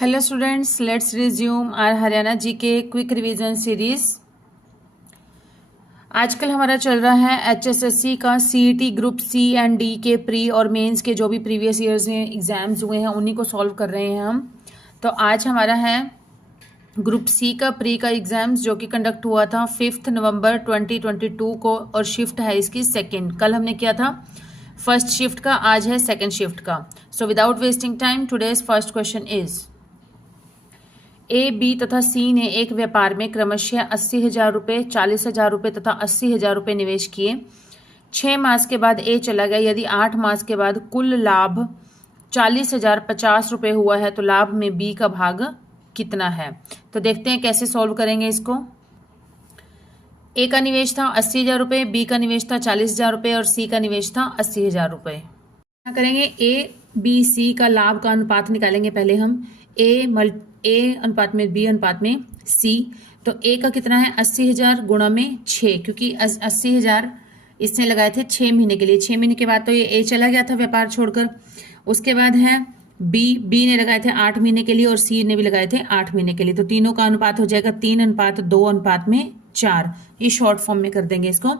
Hello students, let's resume our Haryana GK quick revision series. आजकल हमारा चल रहा है एचएसएससी का CET group C and D के प्री और मेंस के जो भी प्रीवियस ईयर्स में एग्जाम्स हुए हैं उन्हीं को सॉल्व कर रहे हैं हम। तो आज हमारा है ग्रुप सी का प्री का एग्जाम्स जो कि कंडक्ट हुआ था 5 नवंबर 2022 को और शिफ्ट है इसकी सेकेंड। कल हमने किया था फर्स्ट शिफ्ट का, आज है सेकेंड शिफ्ट का। So without wasting time today's first question is A, B तथा सी ने एक व्यापार में क्रमशः 80,000 रुपये, 40,000 रुपये तथा 80,000 रुपये निवेश किए। 6 मास के बाद ए चला गया। यदि 8 मास के बाद कुल लाभ 40,050 रुपये हुआ है तो लाभ में बी का भाग कितना है। तो देखते हैं कैसे सॉल्व करेंगे इसको। ए का निवेश था 80,000 रुपये, बी का निवेश था 40,000 रुपये और सी का निवेश था 80,000 रुपये। क्या करेंगे, ए बी सी का लाभ का अनुपात निकालेंगे पहले हम। ए अनुपात में बी अनुपात में सी। तो ए का कितना है 80,000 गुणा में 6, क्योंकि 80,000 इसने लगाए थे 6 महीने के लिए। 6 महीने के बाद तो ये ए चला गया था व्यापार छोड़कर। उसके बाद है बी ने लगाए थे 8 महीने के लिए और सी ने भी लगाए थे 8 महीने के लिए। तो तीनों का अनुपात हो जाएगा 3:2:4। ये शॉर्ट फॉर्म में कर देंगे इसको।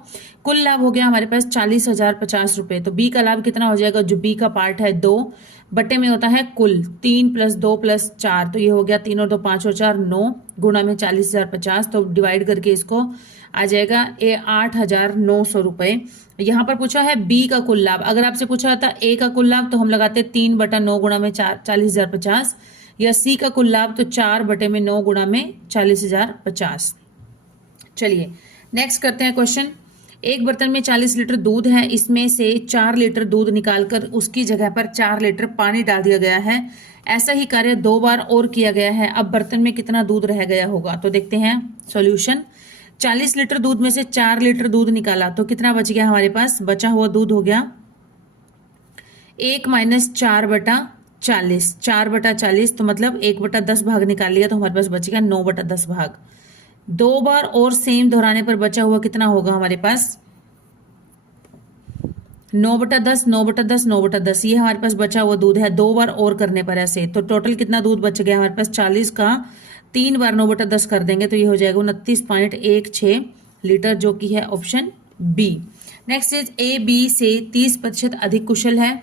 कुल लाभ हो गया हमारे पास 40,050 रुपये। तो बी का लाभ कितना हो जाएगा, जो बी का पार्ट है 2 बटे में होता है कुल 3 + 2 + 4। तो ये हो गया 3 और 2 5 और 4 9 गुणा में 40,050। तो डिवाइड करके इसको आ जाएगा 8,900 रुपये। यहाँ पर पूछा है बी का कुल लाभ। अगर आपसे पूछा होता ए का कुल लाभ तो हम लगाते 3/9 गुणा में 40,050, या सी का कुल लाभ तो 4/9 गुणा में 40,050। चलिए नेक्स्ट करते हैं क्वेश्चन। एक बर्तन में 40 लीटर दूध है, इसमें से 4 लीटर दूध निकालकर उसकी जगह पर 4 लीटर पानी डाल दिया गया है। ऐसा ही कार्य 2 बार और किया गया है। अब बर्तन में कितना दूध रह गया होगा। तो देखते हैं सॉल्यूशन। 40 लीटर दूध में से 4 लीटर दूध निकाला तो कितना बच गया हमारे पास, बचा हुआ दूध हो गया 1 - 4/40। 4/40 तो मतलब 1/10 भाग निकाल लिया तो हमारे पास बच गया 9/10 भाग। 2 बार और सेम दोहराने पर बचा हुआ कितना होगा हमारे पास 9/10, 9/10, 9/10। ये हमारे पास बचा हुआ दूध है 2 बार और करने पर ऐसे। तो टोटल कितना दूध बच गया हमारे पास 40 का 3 बार 9/10 कर देंगे तो ये हो जाएगा 29.16 लीटर, जो कि है option B. Next is A B से 30% अधिक कुशल है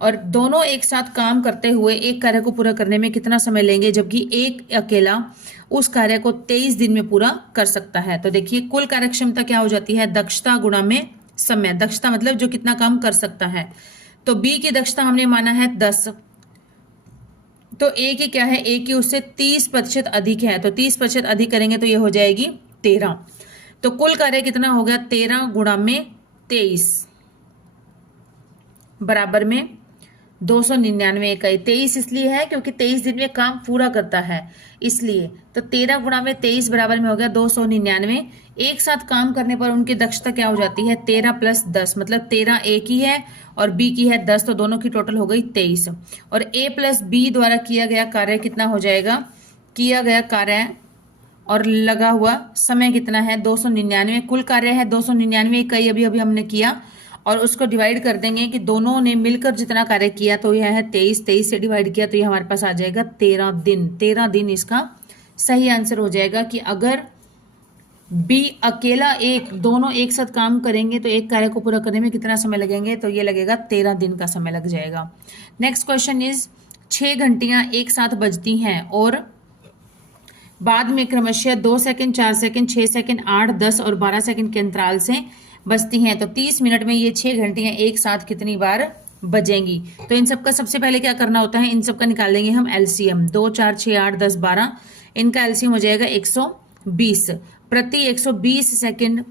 और दोनों एक साथ काम करते हुए एक कार्य को पूरा करने में कितना समय लेंगे, जबकि एक अकेला उस कार्य को 23 दिन में पूरा कर सकता है। तो देखिए कुल कार्यक्षमता क्या हो जाती है, दक्षता गुणा में समय। दक्षता मतलब जो कितना काम कर सकता है। तो बी की दक्षता हमने माना है 10, तो ए की क्या है, ए की उससे 30% अधिक है। तो 30% अधिक करेंगे तो ये हो जाएगी 13। तो कुल कार्य कितना हो गया 13 गुणा में 23 बराबर में 299 इकाई। 23 इसलिए है क्योंकि 23 दिन में काम पूरा करता है इसलिए। तो 13 गुणा में 23 बराबर में हो गया 299। एक साथ काम करने पर उनकी दक्षता क्या हो जाती है 13 + 10, मतलब 13 ए की है और बी की है 10, तो दोनों की टोटल हो गई 23। और ए + बी द्वारा किया गया कार्य कितना हो जाएगा, किया गया कार्य और लगा हुआ समय कितना है 299। कुल कार्य है 299 इकाई अभी अभी हमने किया, और उसको डिवाइड कर देंगे कि दोनों ने मिलकर जितना कार्य किया तो यह है 23। 23 से डिवाइड किया तो ये हमारे पास आ जाएगा 13 दिन। 13 दिन इसका सही आंसर हो जाएगा कि अगर बी अकेला दोनों एक साथ काम करेंगे तो एक कार्य को पूरा करने में कितना समय लगेंगे, तो ये लगेगा 13 दिन का समय लग जाएगा। नेक्स्ट क्वेश्चन इज 6 घंटियां एक साथ बजती हैं और बाद में क्रमशः 2 सेकंड, 4 सेकंड, 6 सेकंड, 8, 10 और 12 सेकंड के अंतराल से बजती हैं। तो 30 मिनट में ये 6 घंटियां एक साथ कितनी बार बजेंगी। तो इन सब का सबसे पहले क्या करना होता है, इन सब का निकालेंगे हम एलसीएम। 2, 4, 6, 8, 10, 12, इनका एलसीएम हो जाएगा 120। प्रति 120 सेकंड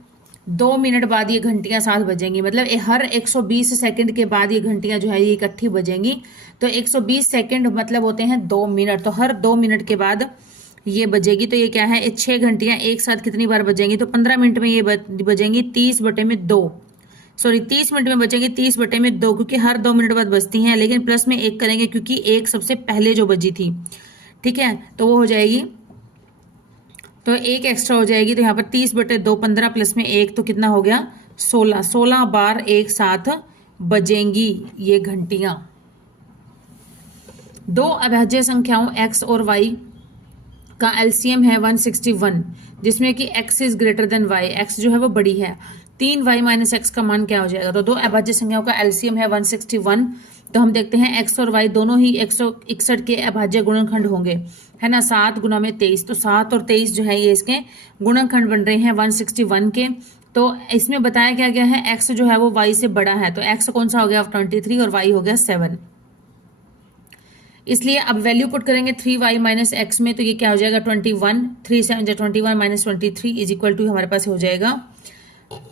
2 मिनट बाद ये घंटियां साथ बजेंगी, मतलब हर 120 सेकंड के बाद ये घंटियां जो है ये इकट्ठी बजेंगी। तो 120 सेकंड मतलब होते हैं 2 मिनट, तो हर 2 मिनट के बाद ये बजेगी। तो ये क्या है 6 घंटियां एक साथ कितनी बार बजेंगी, तो 15 मिनट में ये बजेंगी 30/2। सॉरी 30 मिनट में बजेंगी 30/2, क्योंकि हर 2 मिनट बाद बजती हैं, लेकिन प्लस में 1 करेंगे क्योंकि 1 सबसे पहले जो बजी थी, ठीक है, तो वो हो जाएगी, तो 1 एक्स्ट्रा हो जाएगी। तो यहाँ पर 30/2 15 प्लस में 1 तो कितना हो गया 16। 16 बार एक साथ बजेंगी ये घंटियां। दो अभाज्य संख्याओं x और y का एलसीएम है 161, जिसमें कि x is greater than y, x जो है वो बड़ी है। 3y माइनस एक्स का मान क्या हो जाएगा? तो दो अभाज्य संख्याओं का एलसीएम है 161। तो हम देखते हैं x और y दोनों ही 161 के अभाज्य गुणनखंड होंगे, है ना। 7 गुना में 23, तो 7 और 23 जो है ये इसके गुणनखंड बन रहे हैं 161 के। तो इसमें बताया क्या गया है, x जो है वो y से बड़ा है, तो x कौन सा हो गया 23 और y हो गया 7। इसलिए अब वैल्यू पुट करेंगे 3y माइनस एक्स में, तो ये क्या हो जाएगा 21, 3 7 21 माइनस 23 इज इक्वल टू हमारे पास हो जाएगा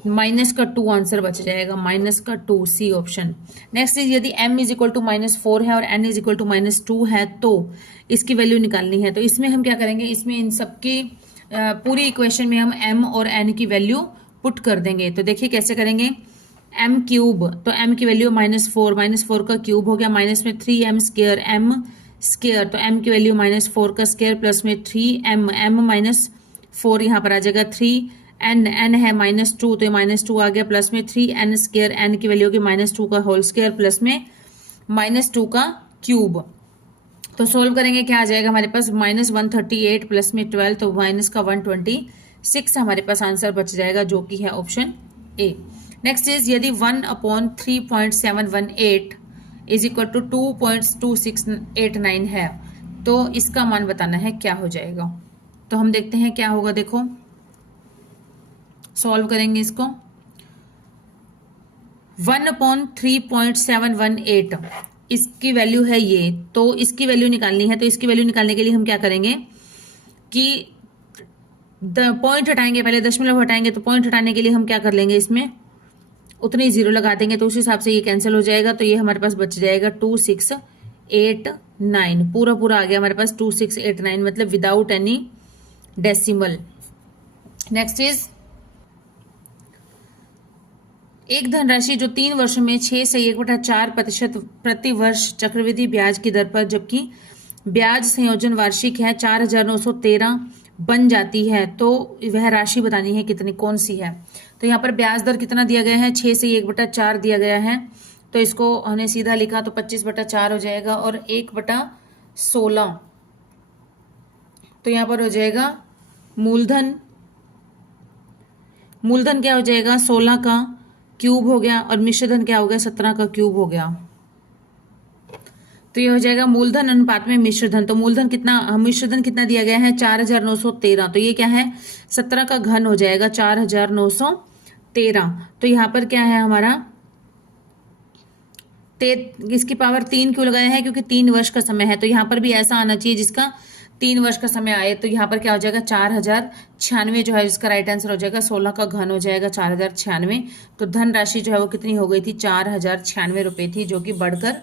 माइनस का 2, आंसर बच जाएगा माइनस का 2, सी ऑप्शन। नेक्स्ट इज यदि m इज इक्वल टू -4 है और n इज इक्वल टू -2 है तो इसकी वैल्यू निकालनी है। तो इसमें हम क्या करेंगे, इसमें इन सबकी पूरी इक्वेशन में हम m और n की वैल्यू पुट कर देंगे। तो देखिए कैसे करेंगे, m क्यूब, तो m की वैल्यू -4 का क्यूब हो गया, माइनस में 3m स्क्वायर m स्क्वायर, तो m की वैल्यू -4 का स्क्वायर प्लस में 3m, m -4 यहाँ पर आ जाएगा 3n, n है -2 तो ये -2 आ गया, प्लस में 3n स्क्वायर, n की वैल्यू होगी -2 का होल स्क्वायर प्लस में -2 का क्यूब। तो सोल्व करेंगे क्या आ जाएगा हमारे पास -138 प्लस में 12, तो माइनस का 126 हमारे पास आंसर बच जाएगा, जो कि है ऑप्शन ए। नेक्स्ट इज यदि 1/3.718 इज इक्वल टू 2.2689 है, तो इसका मान बताना है क्या हो जाएगा। तो हम देखते हैं क्या होगा, देखो सॉल्व करेंगे इसको। 1/3.718 इसकी वैल्यू है ये, तो इसकी वैल्यू निकालनी है। तो इसकी वैल्यू निकालने के लिए हम क्या करेंगे कि पॉइंट हटाएंगे, पहले दशमलव हटाएंगे, तो पॉइंट हटाने के लिए हम क्या कर लेंगे, इसमें उतनी जीरो लगा देंगे, तो उस हिसाब से ये कैंसिल हो जाएगा। तो ये हमारे पास बच जाएगा 2689, पूरा आ गया हमारे पास 2689, मतलब without any decimal. Next is एक धनराशि जो 3 वर्षों में 6 से 1/4% प्रति वर्ष चक्रवृद्धि ब्याज की दर पर, जबकि ब्याज संयोजन वार्षिक है 4913 बन जाती है, तो वह राशि बतानी है कितनी, कौन सी है। तो यहाँ पर ब्याज दर कितना दिया गया है, 6 से 1/4 दिया गया है, तो इसको हमने सीधा लिखा तो 25/4 हो जाएगा, और 1/16 तो यहाँ पर हो जाएगा मूलधन क्या हो जाएगा 16 का क्यूब हो गया, और मिश्रधन क्या हो गया 17 का क्यूब हो गया। तो ये हो जाएगा मूलधन अनुपात में मिश्रधन। तो मूलधन कितना, मिश्रधन कितना दिया गया है 4913, तो ये क्या है 17 का घन हो जाएगा 4913। तो यहाँ पर क्या है हमारा इसकी पावर 3 क्यों लगाया है, क्योंकि 3 वर्ष का समय है। तो यहाँ पर भी ऐसा आना चाहिए जिसका 3 वर्ष का समय आए। तो यहाँ पर क्या हो जाएगा 4096 जो है जिसका राइट आंसर हो जाएगा, 16 का घन हो जाएगा 4096। तो धनराशि जो है वो कितनी हो गई थी 4096 रुपए थी, जो कि बढ़कर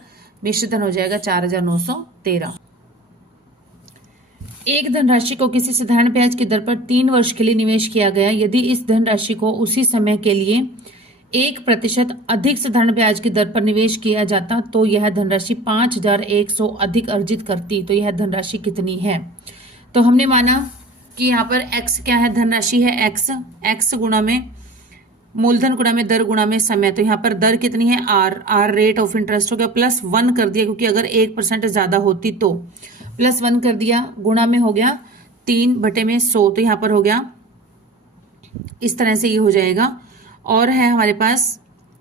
मिश्रधन हो जाएगा 4913। एक धनराशि को किसी साधारण ब्याज की दर पर 3 वर्ष के लिए निवेश किया गया, यदि इस धनराशि को उसी समय के लिए 1% अधिक साधारण ब्याज की दर पर निवेश किया जाता, तो यह धनराशि 5100 अधिक अर्जित करती। तो यह धनराशि कितनी है। तो हमने माना कि यहाँ पर x क्या है, धनराशि है x गुणा में मूलधन गुणा में दर गुणा में समय। तो यहाँ पर दर कितनी है r रेट ऑफ इंटरेस्ट हो गया, +1 कर दिया, क्योंकि अगर 1% ज्यादा होती तो +1 कर दिया, गुणा में हो गया 3/100, तो यहाँ पर हो गया इस तरह से ये हो जाएगा। और है हमारे पास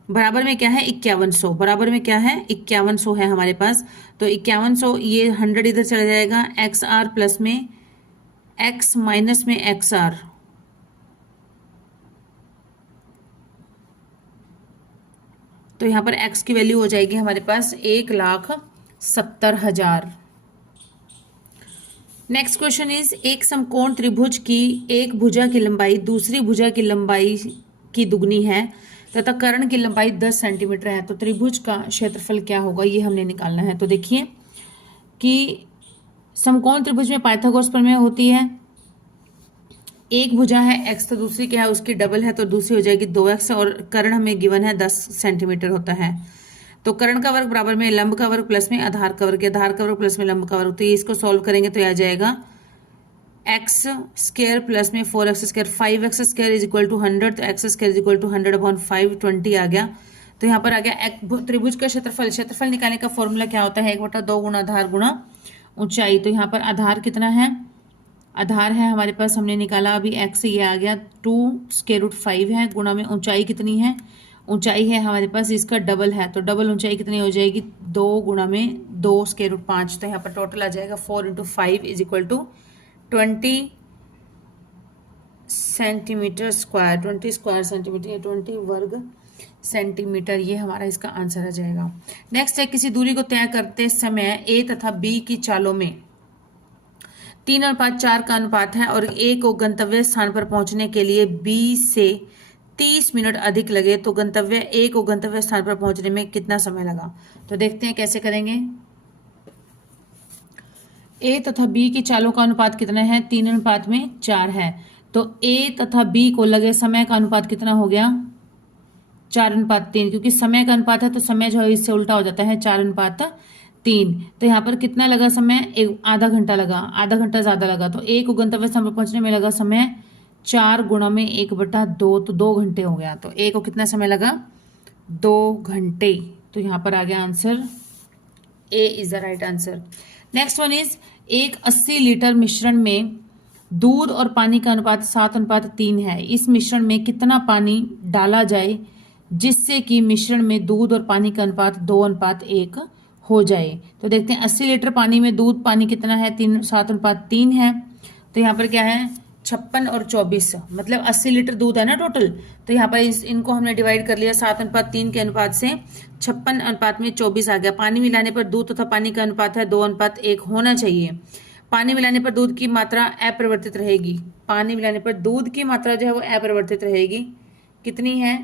बराबर में क्या है 5100, बराबर में क्या है 5100 है हमारे पास। तो 5100, ये 100 इधर चला जाएगा, XR प्लस में X माइनस में XR, तो यहाँ पर x की वैल्यू हो जाएगी हमारे पास 1,70,000। नेक्स्ट क्वेश्चन इज एक समकोण त्रिभुज की एक भुजा की लंबाई दूसरी भुजा की लंबाई की दुगनी है तथा कर्ण की लंबाई 10 सेंटीमीटर है, तो त्रिभुज का क्षेत्रफल क्या होगा, ये हमने निकालना है। तो देखिए कि समकोण त्रिभुज में पाइथागोरस प्रमेय होती है, एक भुजा है x तो दूसरी क्या है उसकी डबल है, तो दूसरी हो जाएगी 2x, और कर्ण हमें गिवन है 10 सेंटीमीटर होता है। तो कर्ण का वर्ग बराबर में लंब का वर्ग प्लस में आधार का वर्ग, आधार का वर्ग प्लस में लंब का वर्ग। तो ये इसको सॉल्व करेंगे तो आ जाएगा x स्क्वायर प्लस में 4x स्क्वायर, 5x square is equal to 100, तो x square is equal to 100/5 20 आ गया। तो यहाँ पर आ गया त्रिभुज का क्षेत्रफल। क्षेत्रफल निकालने का फॉर्मूला क्या होता है, 1/2 गुणा आधार गुणा ऊंचाई। तो यहाँ पर आधार कितना है, आधार है हमारे पास, हमने निकाला अभी x, ये आ गया 2√5 है, गुणा में ऊंचाई कितनी है, ऊंचाई है हमारे पास इसका डबल है, तो डबल ऊंचाई कितनी हो जाएगी, 2 गुणा में 2√5। तो यहाँ पर टोटल आ जाएगा 4 × 5 = 20 सेंटीमीटर स्क्वायर, 20 स्क्वायर सेंटीमीटर, 20 वर्ग सेंटीमीटर, ये हमारा इसका आंसर आ जाएगा। नेक्स्ट है, किसी दूरी को तय करते समय A तथा B की चालों में 3:4 का अनुपात है और A को गंतव्य स्थान पर पहुंचने के लिए B से 30 मिनट अधिक लगे, तो गंतव्य A को गंतव्य स्थान पर पहुंचने में कितना समय लगा। तो देखते हैं कैसे करेंगे। A तथा B की चालों का अनुपात कितना है, 3:4 है, तो A तथा B को लगे समय का अनुपात कितना हो गया, 4:3, क्योंकि समय का अनुपात है तो समय जो है इससे उल्टा हो जाता है, 4:3। तो यहाँ पर कितना लगा समय, आधा घंटा लगा, आधा घंटा ज्यादा लगा, तो A को गंतव्य स्थान पर पहुंचने में लगा समय 4 गुणा में 1/2, तो 2 घंटे हो गया। तो A को कितना समय लगा, 2 घंटे। तो यहाँ पर आ गया answer, A is the right answer. Next one is, एक 80 लीटर मिश्रण में दूध और पानी का अनुपात 7:3 है। इस मिश्रण में कितना पानी डाला जाए जिससे कि मिश्रण में दूध और पानी का अनुपात 2:1 हो जाए। तो देखते हैं 80 लीटर पानी में दूध पानी कितना है, 7:3 है। तो यहाँ पर क्या है, 56 और 24, मतलब 80 लीटर दूध है ना टोटल। तो यहाँ पर इनको हमने डिवाइड कर लिया 7:3 के अनुपात से, 56 अनुपात में 24 आ गया। पानी मिलाने पर दूध तथा पानी का अनुपात है 2:1 होना चाहिए। पानी मिलाने पर दूध की मात्रा अपरिवर्तित रहेगी, पानी मिलाने पर दूध की मात्रा जो है वो अपरिवर्तित रहेगी, कितनी है,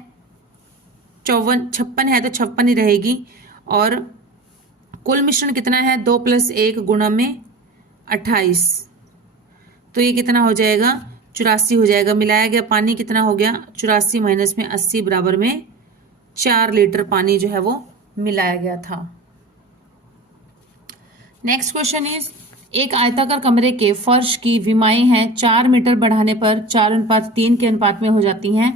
56 है तो 56 ही रहेगी। और कुल मिश्रण कितना है, 2 + 1 गुणा में 28, तो ये कितना हो जाएगा, 84 हो जाएगा। मिलाया गया पानी कितना हो गया, 84 माइनस में 80 बराबर में 4 लीटर पानी जो है वो मिलाया गया था। नेक्स्ट क्वेश्चन इज, एक आयताकार कमरे के फर्श की विमाएं हैं 4 मीटर बढ़ाने पर 4:3 के अनुपात में हो जाती हैं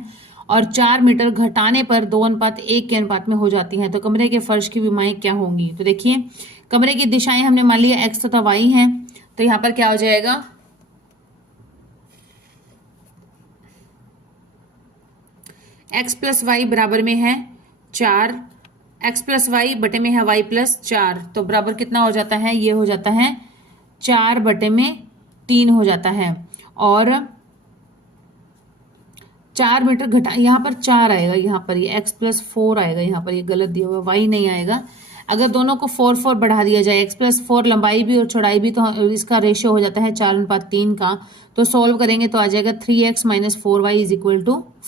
और 4 मीटर घटाने पर 2:1 के अनुपात में हो जाती हैं। तो कमरे के फर्श की विमाएं क्या होंगी। तो देखिए, कमरे की दिशाएं हमने मान लिया x तथा y हैं, तो यहाँ पर क्या हो जाएगा, x + y बराबर में है 4, x + y बटे में है y + 4, तो बराबर कितना हो जाता है, ये हो जाता है 4/3 हो जाता है। और 4 मीटर घटा, यहाँ पर 4 आएगा, यहाँ पर ये x + 4 आएगा, यहाँ पर ये गलत दिया हुआ है, y नहीं आएगा। अगर दोनों को 4 बढ़ा दिया जाए, x + 4 लंबाई भी और चौड़ाई भी, तो इसका रेशियो हो जाता है 4:3 का। तो सॉल्व करेंगे तो आ जाएगा 3x - 4y =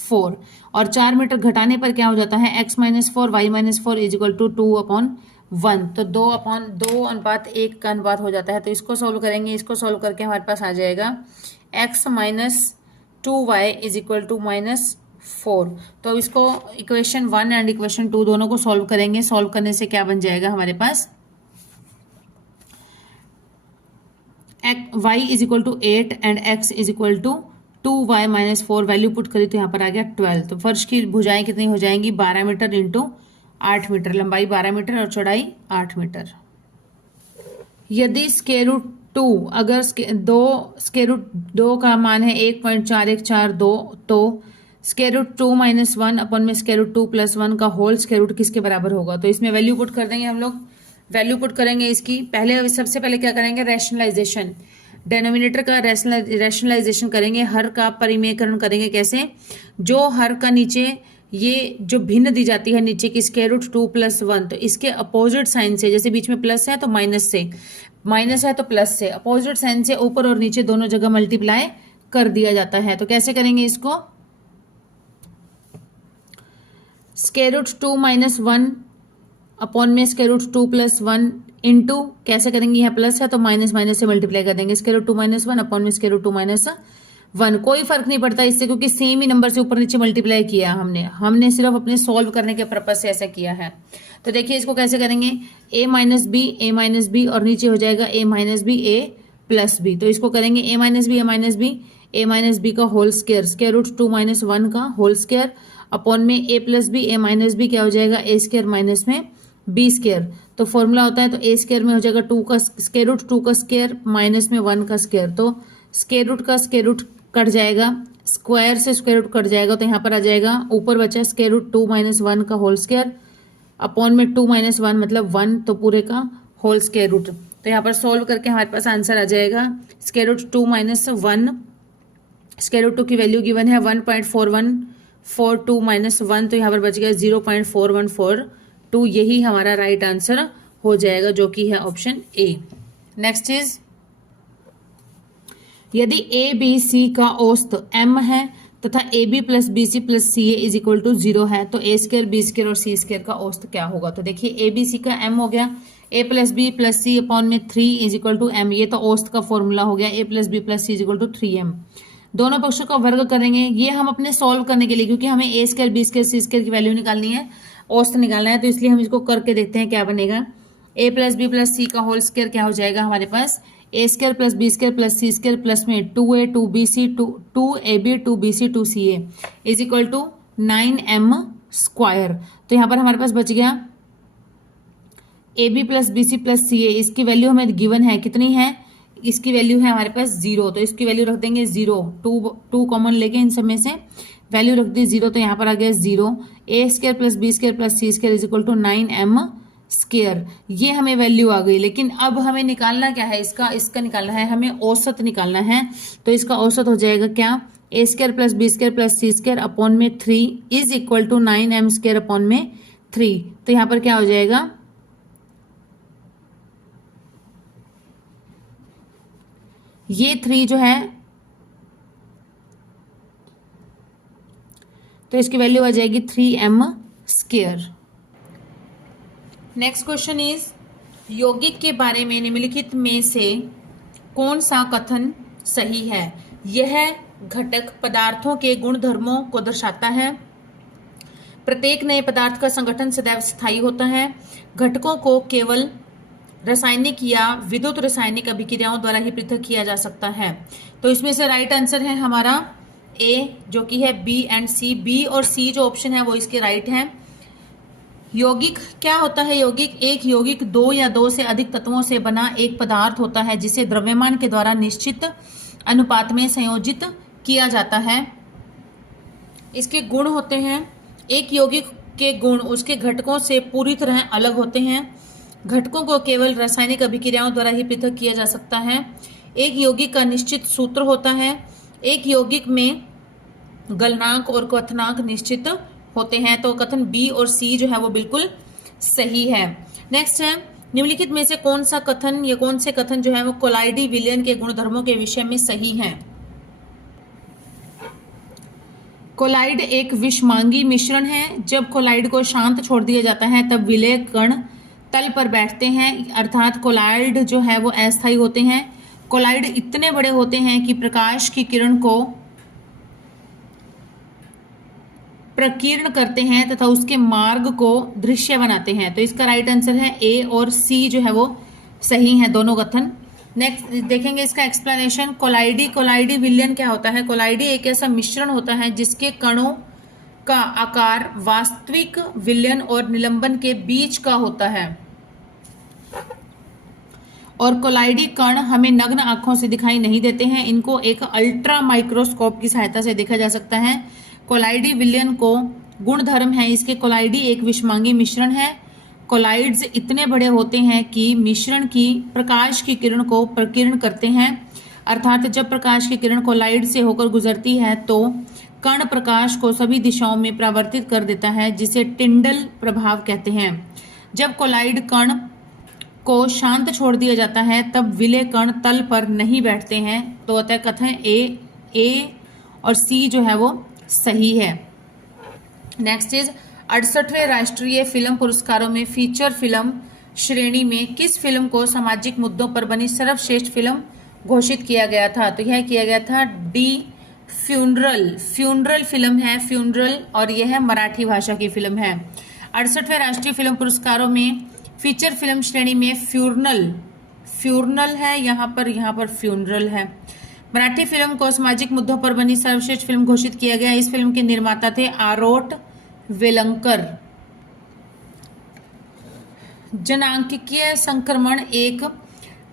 4। और 4 मीटर घटाने पर क्या हो जाता है, x - 4 y - 4 = 2/1, तो 2:1 का अनुपात हो जाता है। तो इसको सॉल्व करेंगे, इसको सॉल्व करके हमारे पास आ जाएगा x - 2y = -4। तो अब इसको इक्वेशन 1 एंड इक्वेशन 2 दोनों को सॉल्व करेंगे। सॉल्व करने से क्या बन जाएगा हमारे पास, y = 8 and x = 2y - 4, value put करी तो यहाँ पर आ गया 12। तो फर्श की भुजाएं कितनी हो जाएंगी, 12 मीटर × 8 मीटर, लंबाई 12 मीटर और चौड़ाई 8 मीटर। यदि √2, अगर √2 का मान है 1.4142, तो √2 - 1 अपन में √2 + 1 का होल स्क्वायर रूट किसके बराबर होगा। तो इसमें वैल्यू पुट कर देंगे हम लोग, वैल्यू पुट करेंगे इसकी। पहले सबसे पहले क्या करेंगे, रैशनलाइजेशन, डेनोमिनेटर का रैशनलाइजेशन करेंगे, हर का परिमेयकरण करेंगे। कैसे, जो हर का नीचे ये जो भिन्न दी जाती है नीचे की √2 + 1, तो इसके अपोजिट साइन से, जैसे बीच में प्लस है तो माइनस से, माइनस है तो प्लस से, अपोजिट साइन से ऊपर और नीचे दोनों जगह मल्टीप्लाई कर दिया जाता है। तो कैसे करेंगे इसको, √2 - 1 अपॉन में √2 + 1 इंटू, कैसे करेंगे, यहाँ प्लस है तो माइनस माइनस से मल्टीप्लाई कर देंगे, √2 - 1 अपॉन में √2 - 1। कोई फर्क नहीं पड़ता इससे, क्योंकि सेम ही नंबर से ऊपर नीचे मल्टीप्लाई किया हमने सिर्फ अपने सॉल्व करने के पर्पज से ऐसा किया है। तो देखिए इसको कैसे करेंगे, a - b और नीचे हो जाएगा a - b a + b। तो इसको करेंगे a - b का होल स्क्वायर, √2 - 1 का होल स्क्वायर अपॉन में ए प्लस बी, ए माइनस बी क्या हो जाएगा, ए स्क्वायर माइनस में बी स्क्वायर। तो फॉर्मूला होता है तो ए स्क्वायर में हो जाएगा 2 का स्क्वायर रूट, 2 का स्क्वायर माइनस में 1 का स्क्वायर, तो स्क्वायर रूट का स्क्वायर रूट कट जाएगा, स्क्वायर से स्क्वायर रूट कट जाएगा, तो यहाँ पर आ जाएगा ऊपर बचा स्क्वायर रूट 2 माइनस 1 का होल स्क्वायर अपॉन में 2 माइनस 1 मतलब 1, तो पूरे का होल स्क्वायर रूट। तो यहाँ पर सॉल्व करके हमारे पास आंसर आ जाएगा square root 2 minus 1, square root 2 की वैल्यू गिवन है 1.4142 माइनस 1, तो यहाँ पर बच गया 0.4142, यही हमारा राइट आंसर हो जाएगा जो कि है ऑप्शन ए। नेक्स्ट इज यदि ए बी सी का औसत m है तथा A B plus B C plus C A is equal to 0 है तो ए स्क्वायर बी स्क्वायर और सी स्क्वायर का औसत क्या होगा। तो देखिए ए बी सी का m हो गया, a plus b plus C upon में 3 इज इक्वल टू m, ये तो औसत का फॉर्मूला हो गया, a plus b plus c is equal to 3m। दोनों पक्षों का वर्ग करेंगे, ये हम अपने सॉल्व करने के लिए, क्योंकि हमें ए स्क्वायर बी स्क्वायर सी स्क्वायर की वैल्यू निकालनी है, औसत निकालना है, तो इसलिए हम इसको करके देखते हैं क्या बनेगा। A plus b plus c का होल स्क्वायर क्या हो जाएगा हमारे पास, a square plus b square plus c square plus में 2a 2bc 2ab 2bc 2ca is equal to 9m square. तो यहाँ पर हमारे पास बच गया a B plus B C plus C a, इसकी वैल्यू हमें गिवन है, कितनी है, इसकी वैल्यू है हमारे पास 0, तो इसकी वैल्यू रख देंगे 0, 2 कॉमन लेके इन सब में से वैल्यू रख दी 0, तो यहाँ पर आ गया 0, a square plus b square plus c square is equal to 9m square, ये हमें वैल्यू आ गई। लेकिन अब हमें निकालना क्या है, इसका निकालना है, हमें औसत निकालना है, तो इसका औसत हो जाएगा क्या, a square plus b square plus c square upon में 3 is equal to 9m square upon में 3, तो यहाँ पर क्या हो जाएगा, ये 3 जो है तो इसकी वैल्यू आ जाएगी 3m square. Next question is यौगिक के बारे में निम्नलिखित में से कौन सा कथन सही है। यह घटक पदार्थों के गुणधर्मों को दर्शाता है। प्रत्येक नए पदार्थ का संगठन सदैव स्थायी होता है। घटकों को केवल रासायनिक या विद्युत रासायनिक अभिक्रियाओं द्वारा ही पृथक किया जा सकता है। तो इसमें से राइट आंसर है हमारा ए, जो कि है बी एंड सी। बी और सी जो ऑप्शन है वो इसके राइट है। यौगिक क्या होता है, यौगिक एक यौगिक 2 या 2 से अधिक तत्वों से बना एक पदार्थ होता है जिसे द्रव्यमान के द्वारा निश्चित अनुपात में संयोजित किया जाता है। इसके गुण होते हैं, एक यौगिक के गुण उसके घटकों से पूरी तरह अलग होते हैं। घटकों को केवल रासायनिक अभिक्रियाओं द्वारा ही पृथक किया जा सकता है। एक यौगिक का निश्चित सूत्र होता है। एक यौगिक में गलनांक और क्वथनांक निश्चित होते हैं। तो कथन बी और सी जो है वो बिल्कुल सही है। नेक्स्ट है निम्नलिखित में से कौन सा कथन या कौन से कथन जो है वो कोलाइडी विलयन के गुणधर्मों के विषय में सही है। कोलाइड एक विषमांगी मिश्रण है। जब कोलाइड को शांत छोड़ दिया जाता है तब विलय कण तल पर बैठते हैं, अर्थात कोलाइड जो है वो अस्थायी होते हैं। कोलाइड इतने बड़े होते हैं कि प्रकाश की किरण को प्रकीर्ण करते हैं तथा उसके मार्ग को दृश्य बनाते हैं। तो इसका राइट आंसर है ए और सी जो है वो सही है, दोनों कथन। नेक्स्ट देखेंगे इसका एक्सप्लेनेशन। कोलाइडी विलयन क्या होता है। कोलाइडी एक ऐसा मिश्रण होता है जिसके कणों का आकार वास्तविक विलयन और निलंबन के बीच का होता है, और कोलाइडी कण हमें नग्न आंखों से दिखाई नहीं देते हैं। इनको एक अल्ट्रा माइक्रोस्कोप की सहायता से देखा जा सकता है। कोलाइडी विलयन को गुणधर्म है इसके, कोलाइडी एक विषमांगी मिश्रण है। कोलाइड्स इतने बड़े होते हैं कि मिश्रण की प्रकाश की किरण को प्रकीर्ण करते हैं, अर्थात जब प्रकाश की किरण कोलाइड से होकर गुजरती है तो कण प्रकाश को सभी दिशाओं में परावर्तित कर देता है, जिसे टिंडल प्रभाव कहते हैं। जब कोलाइड कण को शांत छोड़ दिया जाता है तब विलय कण तल पर नहीं बैठते हैं। तो अतः कथन ए और सी जो है वो सही है। नेक्स्ट इज 68वें राष्ट्रीय फिल्म पुरस्कारों में फीचर फिल्म श्रेणी में किस फिल्म को सामाजिक मुद्दों पर बनी सर्वश्रेष्ठ फिल्म घोषित किया गया था। तो यह किया गया था डी फ्यूनरल फिल्म है, फ्यूनरल, और यह है मराठी भाषा की फिल्म है। 68वें राष्ट्रीय फिल्म पुरस्कारों में फीचर फिल्म श्रेणी में फ्यूनरल है, यहाँ पर फ्यूनरल है। मराठी फिल्म को सामाजिक मुद्दों पर बनी सर्वश्रेष्ठ फिल्म घोषित किया गया। इस फिल्म के निर्माता थे आरोट वेलंकर। जनांकीय संक्रमण एक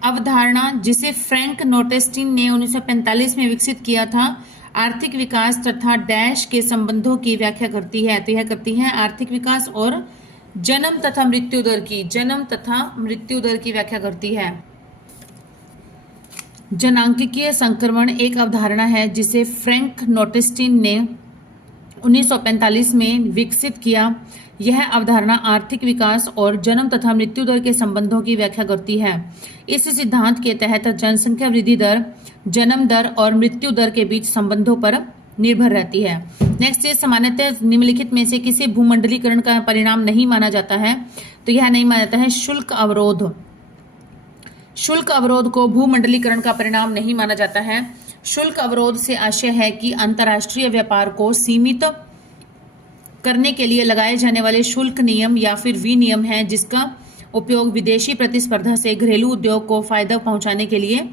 अवधारणा जिसे फ्रैंक नोटेस्टीन ने 1945 में विकसित किया था, आर्थिक विकास तथा डैश के संबंधों की व्याख्या करती है। तो यह करती है आर्थिक विकास और जन्म तथा मृत्यु दर की व्याख्या करती है। जनांकीय संक्रमण एक अवधारणा है जिसे फ्रैंक नोटेस्टीन ने 1945 में विकसित किया। यह अवधारणा आर्थिक विकास और जन्म तथा मृत्यु दर के संबंधों की व्याख्या करती है। इस सिद्धांत के तहत जनसंख्या वृद्धि दर, जन्म दर और मृत्यु दर के बीच संबंधों पर निर्भर रहती है। नेक्स्ट इज सामान्यतः निम्नलिखित में से किसी भूमंडलीकरण का परिणाम नहीं माना जाता है। तो यह नहीं माना जाता है शुल्क अवरोध। शुल्क अवरोध को भूमंडलीकरण का परिणाम नहीं माना जाता है। शुल्क अवरोध से आशय है कि अंतर्राष्ट्रीय व्यापार को सीमित करने के लिए लगाए जाने वाले शुल्क नियम या फिर विनियम हैं, जिसका उपयोग विदेशी प्रतिस्पर्धा से घरेलू उद्योग को फायदा पहुंचाने के लिए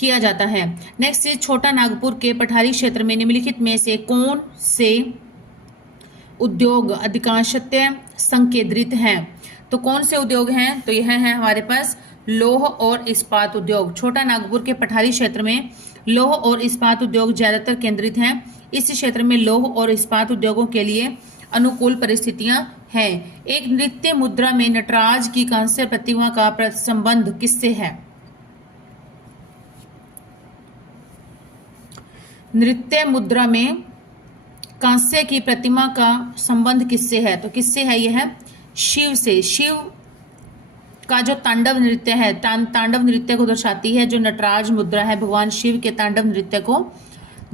किया जाता है। नेक्स्ट इज छोटा नागपुर के पठारी क्षेत्र में निम्नलिखित में से कौन से उद्योग अधिकांशतः संकेंद्रित हैं? तो कौन से उद्योग हैं? तो यह है हमारे पास लौह और इस्पात उद्योग। छोटा नागपुर के पठारी क्षेत्र में लौह और इस्पात उद्योग ज्यादातर केंद्रित हैं। इस क्षेत्र में लौह और इस्पात उद्योगों के लिए अनुकूल परिस्थितियां हैं। एक नृत्य मुद्रा में नटराज की कांस्य प्रतिमा का संबंध किससे है? नृत्य मुद्रा में कांस्य की प्रतिमा का संबंध किससे है? तो किससे है? यह शिव से। शिव का जो तांडव नृत्य है, तांडव नृत्य को दर्शाती है। जो नटराज मुद्रा है भगवान शिव के तांडव नृत्य को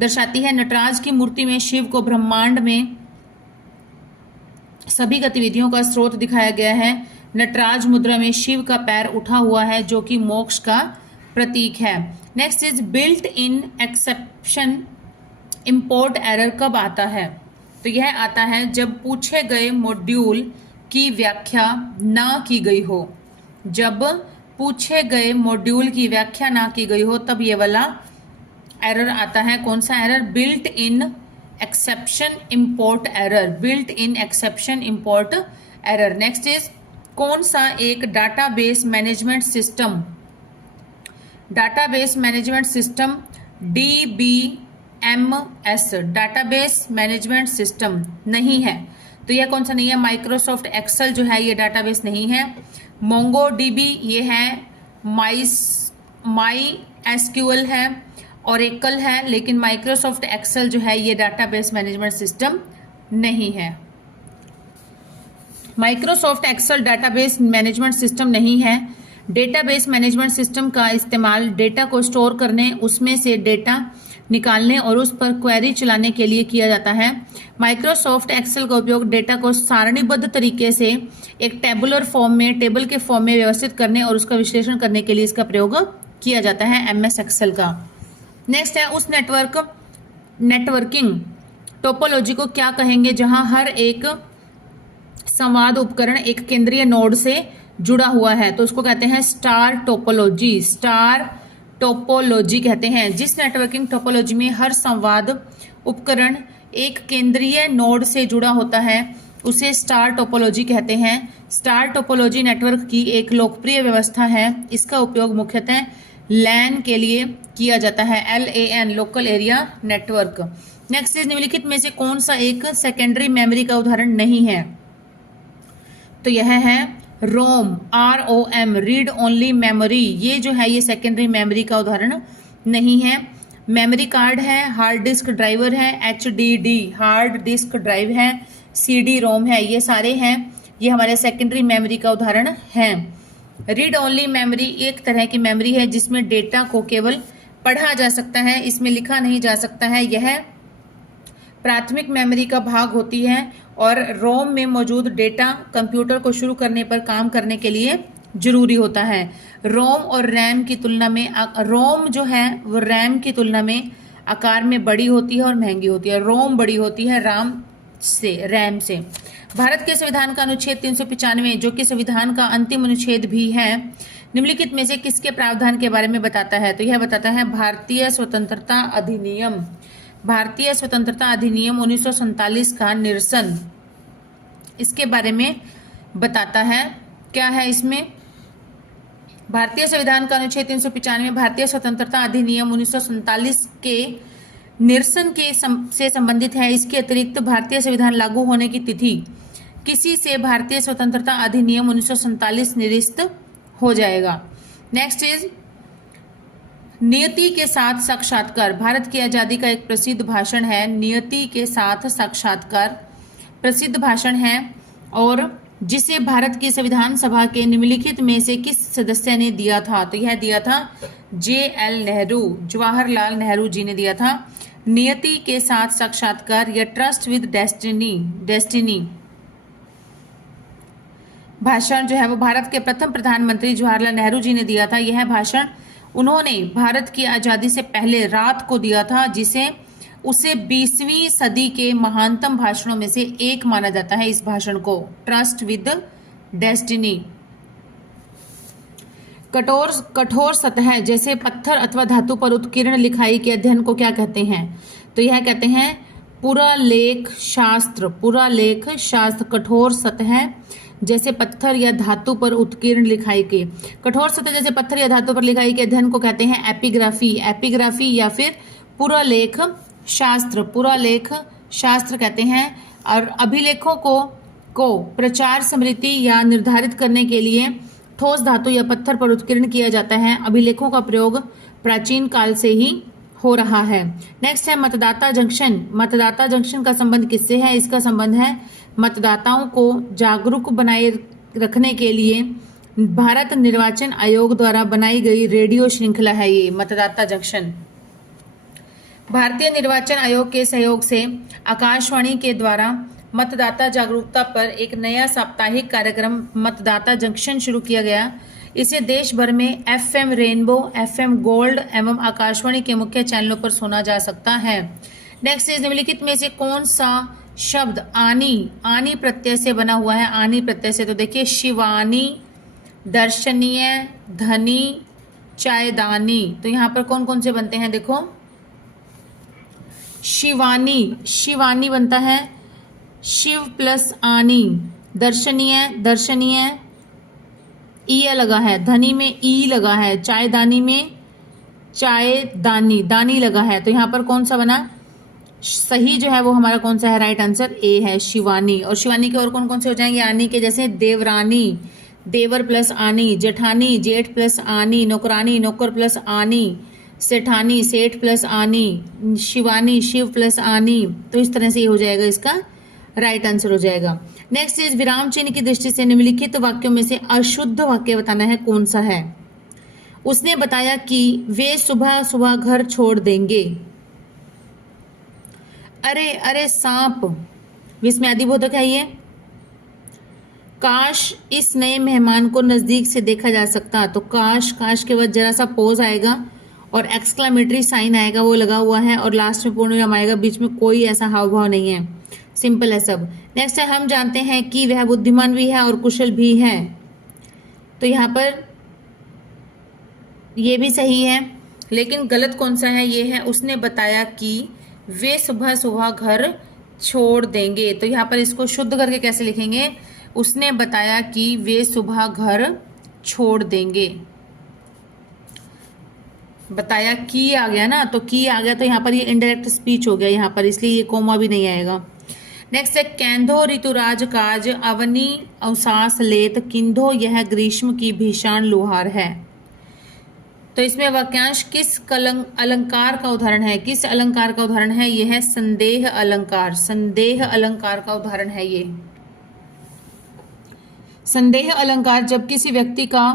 दर्शाती है। नटराज की मूर्ति में शिव को ब्रह्मांड में सभी गतिविधियों का स्रोत दिखाया गया है। नटराज मुद्रा में शिव का पैर उठा हुआ है जो कि मोक्ष का प्रतीक है। Next is built in exception import error कब आता है? तो यह आता है जब पूछे गए मॉड्यूल की व्याख्या ना की गई हो। जब पूछे गए मॉड्यूल की व्याख्या ना की गई हो तब ये वाला एरर आता है। कौन सा error? Built in exception import error. Built in exception import error. Next is कौन सा एक database management system DBMS database management system नहीं है? तो यह कौन सा नहीं है? माइक्रोसॉफ्ट एक्सेल जो है ये डाटाबेस नहीं है। मोंगोडीबी ये है, माई एसक्यूएल है, ओरेकल है, लेकिन माइक्रोसॉफ्ट एक्सेल जो है ये डाटाबेस मैनेजमेंट सिस्टम नहीं है। Microsoft Excel database management system नहीं है। डेटाबेस मैनेजमेंट सिस्टम का इस्तेमाल डेटा को स्टोर करने, उसमें से डेटा निकालने और उस पर क्वेरी चलाने के लिए किया जाता है। माइक्रोसॉफ्ट एक्सेल का उपयोग डेटा को सारणीबद्ध तरीके से एक टेबुलर फॉर्म में, टेबल के फॉर्म में व्यवस्थित करने और उसका विश्लेषण करने के लिए इसका प्रयोग किया जाता है, MS एक्सेल का। नेक्स्ट है उस नेटवर्किंग टोपोलॉजी को क्या कहेंगे जहां हर एक संवाद उपकरण एक केंद्रीय नोड से जुड़ा हुआ है? तो उसको कहते हैं स्टार टोपोलॉजी। स्टार टोपोलॉजी कहते हैं जिस नेटवर्किंग टोपोलॉजी में हर संवाद उपकरण एक केंद्रीय नोड से जुड़ा होता है उसे स्टार टोपोलॉजी कहते हैं। स्टार टोपोलॉजी नेटवर्क की एक लोकप्रिय व्यवस्था है। इसका उपयोग मुख्यतः LAN के लिए किया जाता है। LAN local area network. Next is निम्नलिखित में से कौन सा एक सेकेंडरी मेमोरी का उदाहरण नहीं है? तो यह है रोम, ROM रीड ओनली मेमोरी। ये जो है ये सेकेंडरी मेमोरी का उदाहरण नहीं है। मेमोरी कार्ड है, हार्ड डिस्क ड्राइवर है, HDD हार्ड डिस्क ड्राइव है, CD-ROM है, ये सारे हैं, ये हमारे सेकेंडरी मेमोरी का उदाहरण हैं। रीड ओनली मेमोरी एक तरह की मेमोरी है जिसमें डेटा को केवल पढ़ा जा सकता है, इसमें लिखा नहीं जा सकता है। यह प्राथमिक मेमोरी का भाग होती है और रोम में मौजूद डेटा कंप्यूटर को शुरू करने पर काम करने के लिए जरूरी होता है। रोम और रैम की तुलना में रोम जो है वो रैम की तुलना में आकार में बड़ी होती है और महंगी होती है। रोम बड़ी होती है रैम से। भारत के संविधान का अनुच्छेद 395 जो कि संविधान का अंतिम अनुच्छेद भी है, निम्नलिखित में से किसके प्रावधान के बारे में बताता है? तो यह बताता है भारतीय स्वतंत्रता अधिनियम। भारतीय स्वतंत्रता अधिनियम 1947 का निरसन, इसके बारे में बताता है। क्या है इसमें? भारतीय संविधान का अनुच्छेद 395 भारतीय स्वतंत्रता अधिनियम 1947 के निरसन से संबंधित है। इसके अतिरिक्त भारतीय संविधान लागू होने की तिथि किसी से भारतीय स्वतंत्रता अधिनियम 1947 निरस्त हो जाएगा। नेक्स्ट इज नियति के साथ साक्षात्कार। भारत की आजादी का एक प्रसिद्ध भाषण है। नियति के साथ साक्षात्कार प्रसिद्ध भाषण है और जिसे भारत की संविधान सभा के निम्नलिखित में से किस सदस्य ने दिया था? तो यह दिया था JL नेहरू, जवाहरलाल नेहरू जी ने दिया था। नियति के साथ साक्षात्कार या ट्रस्ट विद डेस्टिनी भाषण जो है वो भारत के प्रथम प्रधानमंत्री जवाहरलाल नेहरू जी ने दिया था। यह भाषण उन्होंने भारत की आजादी से पहले रात को दिया था, जिसे उसे 20वीं सदी के महानतम भाषणों में से एक माना जाता है। इस भाषण को ट्रस्ट विद डेस्टिनी। कठोर सतह जैसे पत्थर अथवा धातु पर उत्कीर्ण लिखाई के अध्ययन को क्या कहते हैं? तो यह कहते हैं पुरालेख शास्त्र। पुरालेख शास्त्र कठोर सतह जैसे पत्थर या धातु पर उत्कीर्ण लिखाई के, कठोर सतह जैसे पत्थर या धातु पर लिखाई के अध्ययन को कहते हैं एपिग्राफी। एपिग्राफी या फिर पुरालेख शास्त्र, पुरालेख शास्त्र कहते हैं। और अभिलेखों को प्रचार, स्मृति या निर्धारित करने के लिए ठोस धातु या पत्थर पर उत्कीर्ण किया जाता है। अभिलेखों का प्रयोग प्राचीन काल से ही हो रहा है। नेक्स्ट है मतदाता जंक्शन। मतदाता जंक्शन का संबंध किससे है? इसका संबंध है मतदाताओं को जागरूक बनाए रखने के लिए भारत निर्वाचन आयोग द्वारा बनाई गई रेडियो श्रृंखला है ये मतदाता जंक्शन। भारतीय निर्वाचन आयोग के सहयोग से आकाशवाणी के द्वारा मतदाता जागरूकता पर एक नया साप्ताहिक कार्यक्रम मतदाता जंक्शन शुरू किया गया। इसे देश भर में FM रेनबो, FM गोल्ड एवं आकाशवाणी के मुख्य चैनलों पर सुना जा सकता है। नेक्स्ट इज निम्नलिखित में से कौन सा शब्द आनी प्रत्यय से बना हुआ है? आनी प्रत्यय से तो देखिए शिवानी, दर्शनीय, धनी, चायदानी। तो यहाँ पर कौन कौन से बनते हैं? देखो शिवानी बनता है, शिव प्लस आनी। दर्शनीय ई लगा है, धनी में ई लगा है, चायदानी में दानी लगा है। तो यहाँ पर कौन सा बना? सही जो है वो हमारा कौन सा है? राइट आंसर ए है, शिवानी। और शिवानी के और कौन कौन से हो जाएंगे? आनी के जैसे देवरानी, देवर प्लस आनी, जेठानी, जेठ प्लस आनी, नौकरानी, नौकर प्लस आनी, सेठानी, सेठ प्लस आनी, शिवानी, शिव प्लस आनी। तो इस तरह से ये हो जाएगा, इसका राइट आंसर हो जाएगा। नेक्स्ट इज विराम चिन्ह की दृष्टि से निम्नलिखित वाक्यों में से अशुद्ध वाक्य बताना है, कौन सा है? उसने बताया कि वे सुबह सुबह घर छोड़ देंगे। अरे सांप विस्मयादिबोधक है ये। काश इस नए मेहमान को नजदीक से देखा जा सकता। तो काश के बाद जरा सा पोज आएगा और एक्सक्लेमेटरी साइन आएगा, वो लगा हुआ है, और लास्ट में पूर्ण विराम आएगा। बीच में कोई ऐसा हाव भाव नहीं है, सिंपल है सब। नेक्स्ट है हम जानते हैं कि वह बुद्धिमान भी है और कुशल भी है। तो यहाँ पर ये भी सही है, लेकिन गलत कौन सा है? ये है उसने बताया कि वे सुबह सुबह घर छोड़ देंगे। तो यहाँ पर इसको शुद्ध करके कैसे लिखेंगे? उसने बताया कि वे सुबह घर छोड़ देंगे। बताया की आ गया ना, तो की आ गया, तो यहाँ पर ये इनडायरेक्ट स्पीच हो गया यहाँ पर, इसलिए ये कोमा भी नहीं आएगा। नेक्स्ट है कैंधो ऋतुराज काज अवनी अवसास लेत किंधो यह ग्रीष्म की भीषण लुहार है। तो इसमें वाक्यांश किस अलंकार का उदाहरण है? किस अलंकार का उदाहरण है? यह है संदेह अलंकार। संदेह अलंकार का उदाहरण है ये। संदेह अलंकार जब किसी व्यक्ति का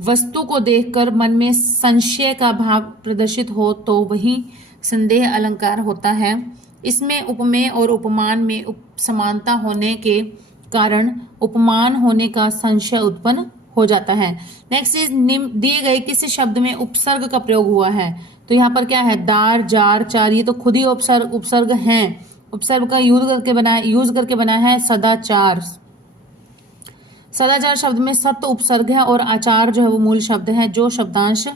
वस्तु को देखकर मन में संशय का भाव प्रदर्शित हो तो वही संदेह अलंकार होता है। इसमें उपमेय और उपमान में समानता होने के कारण उपमान होने का संशय उत्पन्न हो जाता है। नेक्स्ट इज दिए गए किसी शब्द में उपसर्ग का प्रयोग हुआ है? तो यहाँ पर क्या है? दार, जार, चार, ये तो खुद ही उपसर्ग हैं। उपसर्ग का यूज करके बनाया है सदाचार। सदाचार शब्द में सत्य उपसर्ग है और आचार जो है वो मूल शब्द है। जो शब्दांश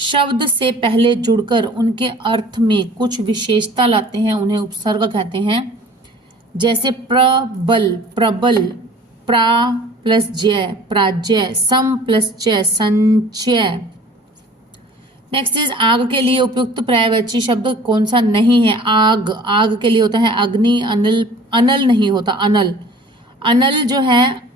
शब्द से पहले जुड़कर उनके अर्थ में कुछ विशेषता लाते हैं उन्हें उपसर्ग कहते हैं। जैसे प्रबल, प्रबल, प्रा प्लस जय, प्राजय, सम प्लस चय, संचय। नेक्स्ट इज आग के लिए उपयुक्त पर्यायवाची शब्द कौन सा नहीं है? आग, आग के लिए होता है अग्नि, अनल, अनल नहीं होता, अनल। अनल जो है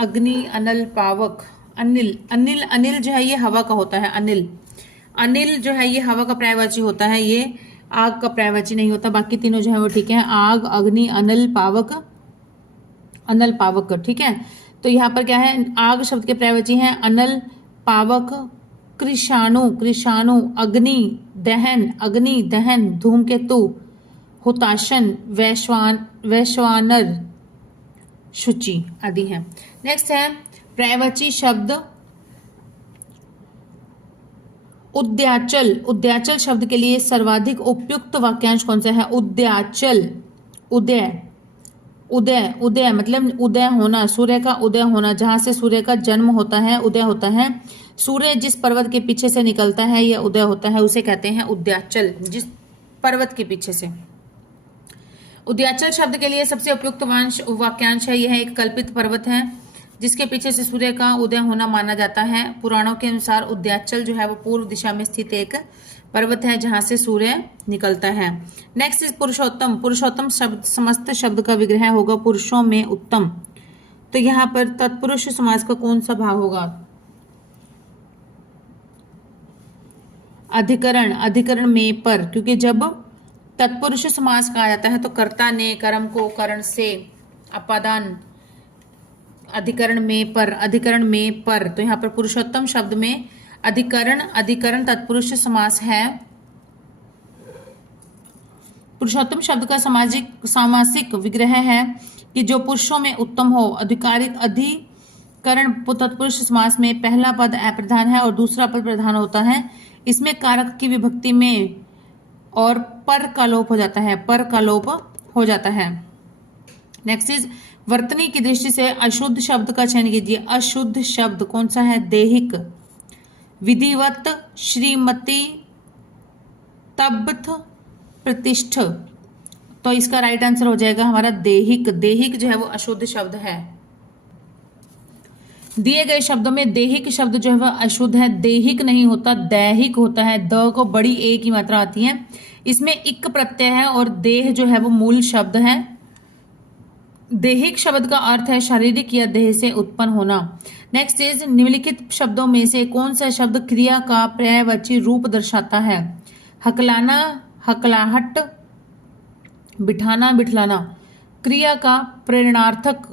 अग्नि, अनल, पावक, अनिल, अनिल, अनिल जो है ये हवा का होता है, अनिल। अनिल जो है ये हवा का पर्यायवाची होता है, ये आग का पर्यायवाची नहीं होता। बाकी तीनों जो है वो ठीक है, आग, अग्नि, अनल, पावक, अनल, पावक, ठीक है। तो यहाँ पर क्या है, आग शब्द के पर्यायवाची हैं अनल, पावक, कृषाणु, कृषाणु, अग्नि, दहन, अग्नि, दहन, धूमकेतु, हुताशन, वैश्वानर, शुचि आदि हैं। नेक्स्ट है पर्यायवाची शब्द उद्याचल। उद्याचल शब्द के लिए सर्वाधिक उपयुक्त वाक्यांश कौन सा है? उद्याचल, उदय, उदय, उदय मतलब उदय होना, सूर्य का उदय होना, जहां से सूर्य का जन्म होता है, उदय होता है। सूर्य जिस पर्वत के पीछे से निकलता है या उदय होता है उसे कहते हैं उद्याचल, जिस पर्वत के पीछे से। उद्याचल शब्द के लिए सबसे उपयुक्त वाक्यांश है, यह एक कल्पित पर्वत है जिसके पीछे से सूर्य का उदय होना माना जाता है। पुराणों के अनुसार उद्याचल जो है वो पूर्व दिशा में स्थित एक पर्वत है जहां से सूर्य निकलता है। नेक्स्ट इज पुरुषोत्तम। पुरुषोत्तम शब्द समस्त शब्द का विग्रह होगा पुरुषों में उत्तम। तो यहाँ पर तत्पुरुष समास का कौन सा भाव होगा? अधिकरण, अधिकरण में पर, क्योंकि जब तत्पुरुष समास कहा जाता है तो कर्ता ने कर्म को करण से अपादान, अधिकरण में पर, अधिकरण में पर। तो यहाँ पर पुरुषोत्तम शब्द में अधिकरण, अधिकरण तत्पुरुष समास है। पुरुषोत्तम शब्द का सामासिक विग्रह है कि जो पुरुषों में उत्तम हो। अधिकारिक अधिकरण तत्पुरुष समास में पहला पद अप्रधान है और दूसरा पद प्रधान होता है। इसमें कारक की विभक्ति में और पर का लोप हो जाता है, पर का लोप हो जाता है। नेक्स्ट इज वर्तनी की दृष्टि से अशुद्ध शब्द का चयन कीजिए। अशुद्ध शब्द कौन सा है? दैहिक, विधिवत, श्रीमती, तब्थ, प्रतिष्ठ। तो इसका राइट आंसर हो जाएगा हमारा दैहिक। दैहिक जो है वो अशुद्ध शब्द है। दिए गए शब्दों में दैहिक शब्द जो है वह अशुद्ध है, दैहिक नहीं होता, दैहिक होता है। द को बड़ी ए की मात्रा आती है, इसमें इक प्रत्यय है और देह जो है वो मूल शब्द है। दैहिक शब्द का अर्थ है शारीरिक या देह से उत्पन्न होना। नेक्स्ट इज निम्नलिखित शब्दों में से कौन सा शब्द क्रिया का पर्यायवाची रूप दर्शाता है? हकलाना, हकलाहट, बिठाना, बिठलाना। क्रिया का प्रेरणार्थक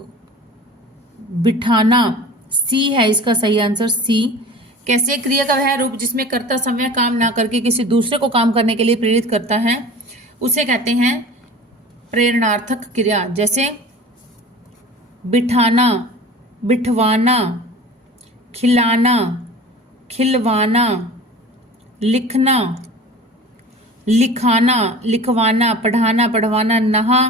बिठाना, सी है इसका सही आंसर, सी। कैसे? क्रिया का वह रूप जिसमें कर्ता समय काम ना करके किसी दूसरे को काम करने के लिए प्रेरित करता है उसे कहते हैं प्रेरणार्थक क्रिया। जैसे बिठाना, बिठवाना, खिलाना, खिलवाना, लिखना, लिखाना, लिखवाना, पढ़ाना, पढ़वाना, नहा।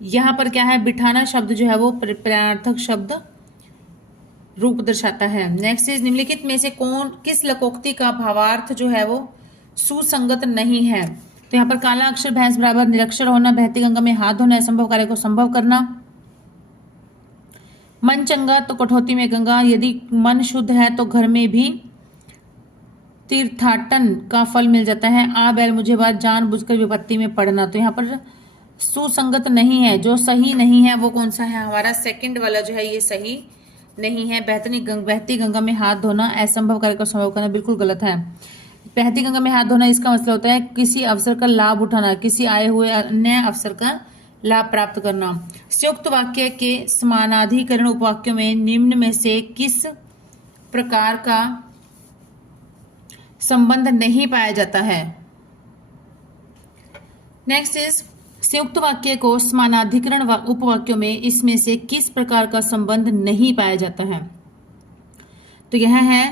यहाँ पर क्या है? बिठाना शब्द जो है वो प्रेरणार्थक शब्द रूप दर्शाता है। नेक्स्ट इज निम्नलिखित में से किस लकोक्ति का भावार्थ जो है वो सुसंगत नहीं है? तो यहाँ पर काला अक्षर भैंस बराबर, निरक्षर होना, बहती गंगा में हाथ धोना, असंभव कार्य को संभव करना। मन चंगा तो कठौती में गंगा, यदि मन शुद्ध है तो घर में भी तीर्थाटन का फल मिल जाता है। आ बैल मुझे बात, जानबूझकर विपत्ति में पड़ना। तो यहाँ पर सुसंगत नहीं है, जो सही नहीं है वो कौन सा है? हमारा सेकंड वाला जो है ये सही नहीं है। बहती गंगा में हाथ धोना, असंभव कार्य को संभव करना बिल्कुल गलत है। बहती गंगा में हाथ धोना इसका मतलब होता है किसी अवसर का लाभ उठाना, किसी आए हुए अन्य अवसर का लाभ प्राप्त करना। संयुक्त वाक्य के समानाधिकरण उपवाक्यों में निम्न में से किस प्रकार का संबंध नहीं पाया जाता है? नेक्स्ट इज संयुक्त वाक्य को समानाधिकरण उपवाक्यों में इसमें से किस प्रकार का संबंध नहीं पाया जाता है? तो यह है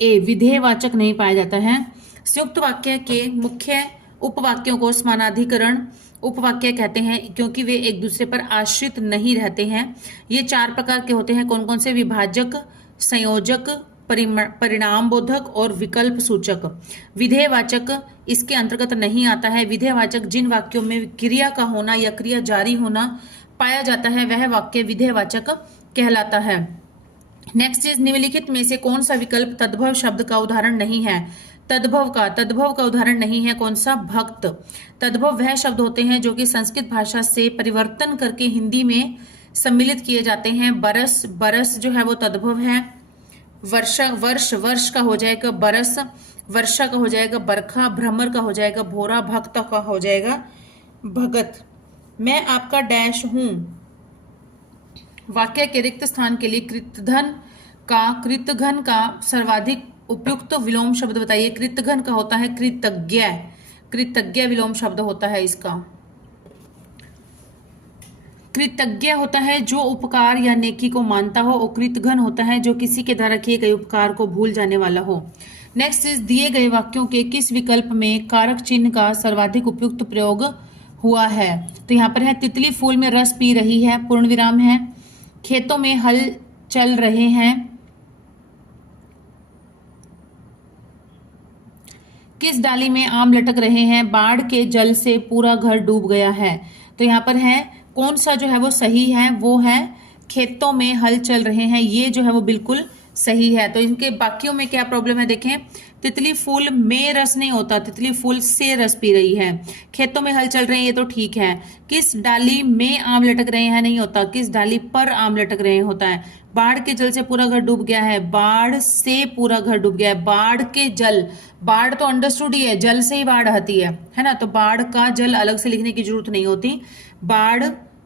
ए, विधेयवाचक नहीं पाया जाता है। संयुक्त वाक्य के मुख्य उपवाक्यों को समानाधिकरण उपवाक्य कहते हैं क्योंकि वे एक दूसरे पर आश्रित नहीं रहते हैं। ये 4 प्रकार के होते हैं। कौन कौन से? विभाजक, संयोजक, परिणाम बोधक और विकल्प सूचक। विधेयवाचक इसके अंतर्गत नहीं आता है। विधेयवाचक जिन वाक्यों में क्रिया का होना या क्रिया जारी होना पाया जाता है वह वाक्य विधेयवाचक कहलाता है। नेक्स्ट इज निम्नलिखित में से कौन सा विकल्प तद्भव शब्द का उदाहरण नहीं है? तद्भव का उदाहरण नहीं है कौन सा? भक्त। तद्भव वह शब्द होते हैं जो कि संस्कृत भाषा से परिवर्तन करके हिंदी में सम्मिलित किए जाते हैं। बरस जो है वो तद्भव है। वर्ष का हो जाएगा बरस, वर्षा का हो जाएगा बरखा, भ्रमर का हो जाएगा भोरा, भक्त का हो जाएगा भगत। मैं आपका डैश हूं। वाक्य के रिक्त स्थान के लिए कृतघ्न का सर्वाधिक उपयुक्त विलोम शब्द बताइए। कृतघ्न का होता है कृतज्ञ विलोम शब्द होता है इसका। कृतज्ञ होता है जो उपकार या नेकी को मानता हो और कृतघ्न होता है जो किसी के द्वारा किए गए उपकार को भूल जाने वाला हो। नेक्स्ट इज दिए गए वाक्यों के किस विकल्प में कारक चिन्ह का सर्वाधिक उपयुक्त प्रयोग हुआ है? तो यहाँ पर है तितली फूल में रस पी रही है, पूर्ण विराम है। खेतों में हल चल रहे हैं। किस डाली में आम लटक रहे हैं? बाढ़ के जल से पूरा घर डूब गया है। तो यहाँ पर है कौन सा जो है वो सही है? वो है खेतों में हल चल रहे हैं, ये जो है वो बिल्कुल सही है। तो इनके बाकियों में क्या प्रॉब्लम है देखें। तितली फूल में रस नहीं होता, तितली फूल से रस पी रही है। खेतों में हल चल रहे हैं ये तो ठीक है। किस डाली में आम लटक रहे हैं नहीं होता, किस डाली पर आम लटक रहे हैं होता है। बाढ़ के जल से पूरा घर डूब गया है, बाढ़ से पूरा घर डूब गया है। बाढ़ के जल, बाढ़ तो अंडरस्टूड ही है, जल से ही बाढ़ आती है ना, तो बाढ़ का जल अलग से लिखने की जरूरत नहीं होती। बाढ़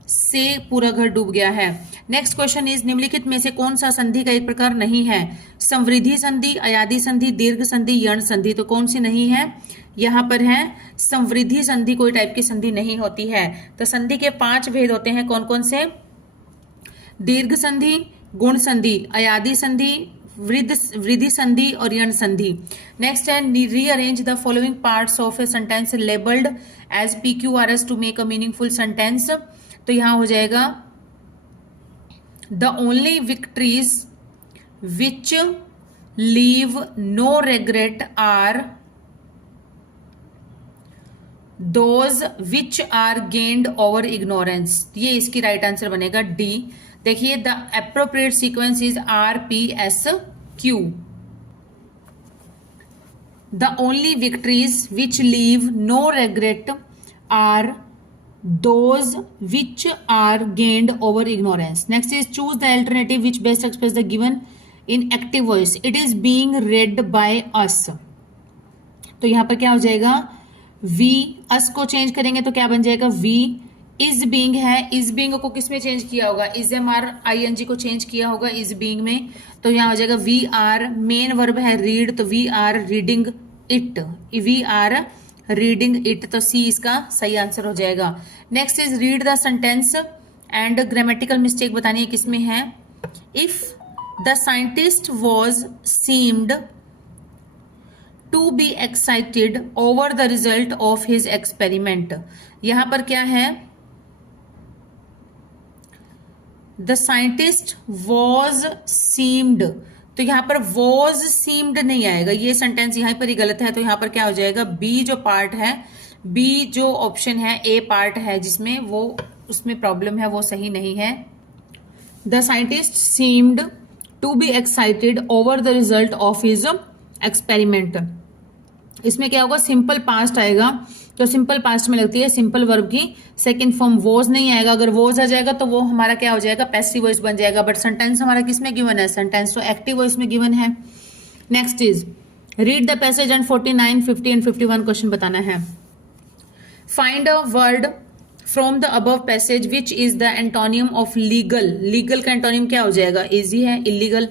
से पूरा घर डूब गया है। नेक्स्ट क्वेश्चन इज निम्नलिखित में से कौन सा संधि का एक प्रकार नहीं है? समवृद्धि संधि, अयादि संधि, दीर्घ संधि, यण संधि। तो कौन सी नहीं है? यहाँ पर है समवृद्धि संधि, कोई टाइप की संधि नहीं होती है। तो संधि के 5 भेद होते हैं, कौन कौन से? दीर्घ संधि, गुण संधि, अयादि संधि, वृद्धि संधि और यण संधि। नेक्स्ट है rearrange the following parts of a sentence labelled as PQRS to make a meaningful sentence. तो यहां हो जाएगा the only victories which leave no regret are those which are gained over ignorance. ये इसकी राइट आंसर बनेगा D. देखिए the appropriate sequence is RPSQ। The only victories which leave no regret are those which are gained over ignorance. Next is choose the alternative which best express the given in active voice. It is being read by us. तो यहाँ पर क्या हो जाएगा? we us को change करेंगे तो क्या बन जाएगा? we is being है, is being को किस में चेंज किया होगा? is MR को चेंज किया होगा is being में, तो यहाँ हो जाएगा we are। मेन वर्ब है read, तो we are reading it, we are reading it, तो सी इसका सही आंसर हो जाएगा। Next is read the sentence and grammatical mistake बतानी है किसमें है। If the scientist was seemed to be excited over the result of his experiment. यहां पर क्या है? द साइंटिस्ट वॉज सीम्ड, तो यहाँ पर वॉज सीम्ड नहीं आएगा, ये सेंटेंस यहाँ पर ही गलत है। तो यहाँ पर क्या हो जाएगा? बी जो पार्ट है, बी जो ऑप्शन है, ए पार्ट है जिसमें वो उसमें प्रॉब्लम है, वो सही नहीं है। The scientist seemed to be excited over the result of his experiment. इसमें क्या होगा? सिंपल पास्ट आएगा, तो सिंपल पास्ट में लगती है सिंपल वर्ब की सेकंड फॉर्म। वॉज नहीं आएगा, अगर वॉज आ जाएगा तो वो हमारा क्या हो जाएगा? पैसिव वॉइस बन जाएगा। बट सेंटेंस हमारा किस में गिवन है? सेंटेंस तो एक्टिव वॉइस में गिवन है। Next is read the passage and 49, 50 and 51 question बताना है। Find a word from the above passage which is the antonym of legal. Legal का एंटोनियम क्या हो जाएगा? इजी है, इलीगल।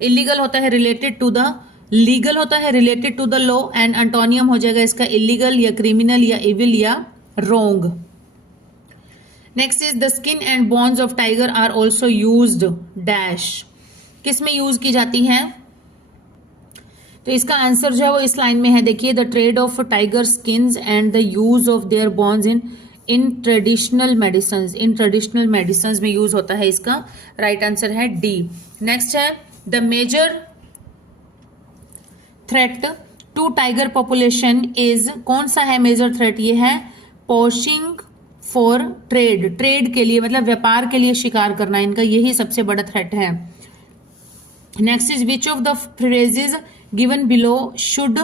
इलीगल होता है रिलेटेड टू द, लीगल होता है related to the law, and antonym हो जाएगा इसका इलीगल या क्रिमिनल या इविल या wrong. Next is the skin and bones of tiger are also used dash. किस में यूज की जाती है? तो इसका आंसर जो है वो इस लाइन में है, देखिए, the trade of tiger skins and the use of their bones in traditional medicine में यूज होता है। इसका राइट आंसर है डी। नेक्स्ट है the major threat to tiger population is, कौन सा है मेजर थ्रेट? ये है पोचिंग फॉर ट्रेड के लिए, मतलब व्यापार के लिए शिकार करना, इनका यही सबसे बड़ा थ्रेट है। Next is which of the phrases given below should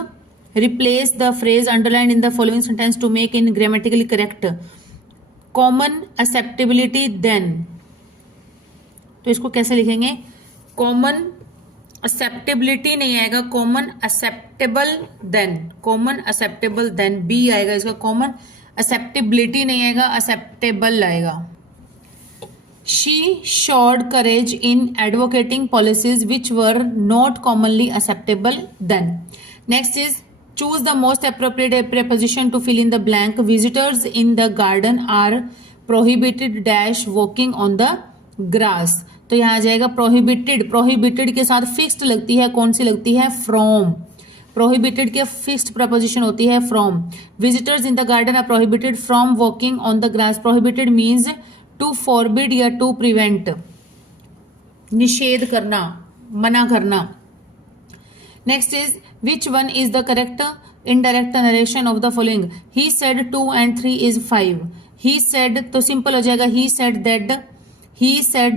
replace the phrase underline in the following sentence to make in grammatically correct. Common acceptability then, तो इसको कैसे लिखेंगे? कॉमन एक्सेप्टेबिलिटी नहीं आएगा, कॉमन एक्सेप्टेबल देन बी आएगा इसका। Common acceptability नहीं आएगा, एक्सेप्टेबल आएगा। She showed courage in advocating policies which were not commonly acceptable then. Next is choose the most appropriate preposition to fill in the blank. Visitors in the garden are prohibited dash walking on the grass. तो यहाँ आ जाएगा prohibited के साथ fixed लगती है, कौन सी लगती है? फ्रॉम। प्रोहिबिटेड के फिक्स्ड प्रपोजिशन होती है from. Visitors in the garden are prohibited from walking on the grass. Prohibited means to forbid या टू प्रिवेंट, निषेध करना, मना करना। Next is which one is the correct indirect narration of the following? He said 2 and 3 is 5। He said तो simple हो जाएगा, he said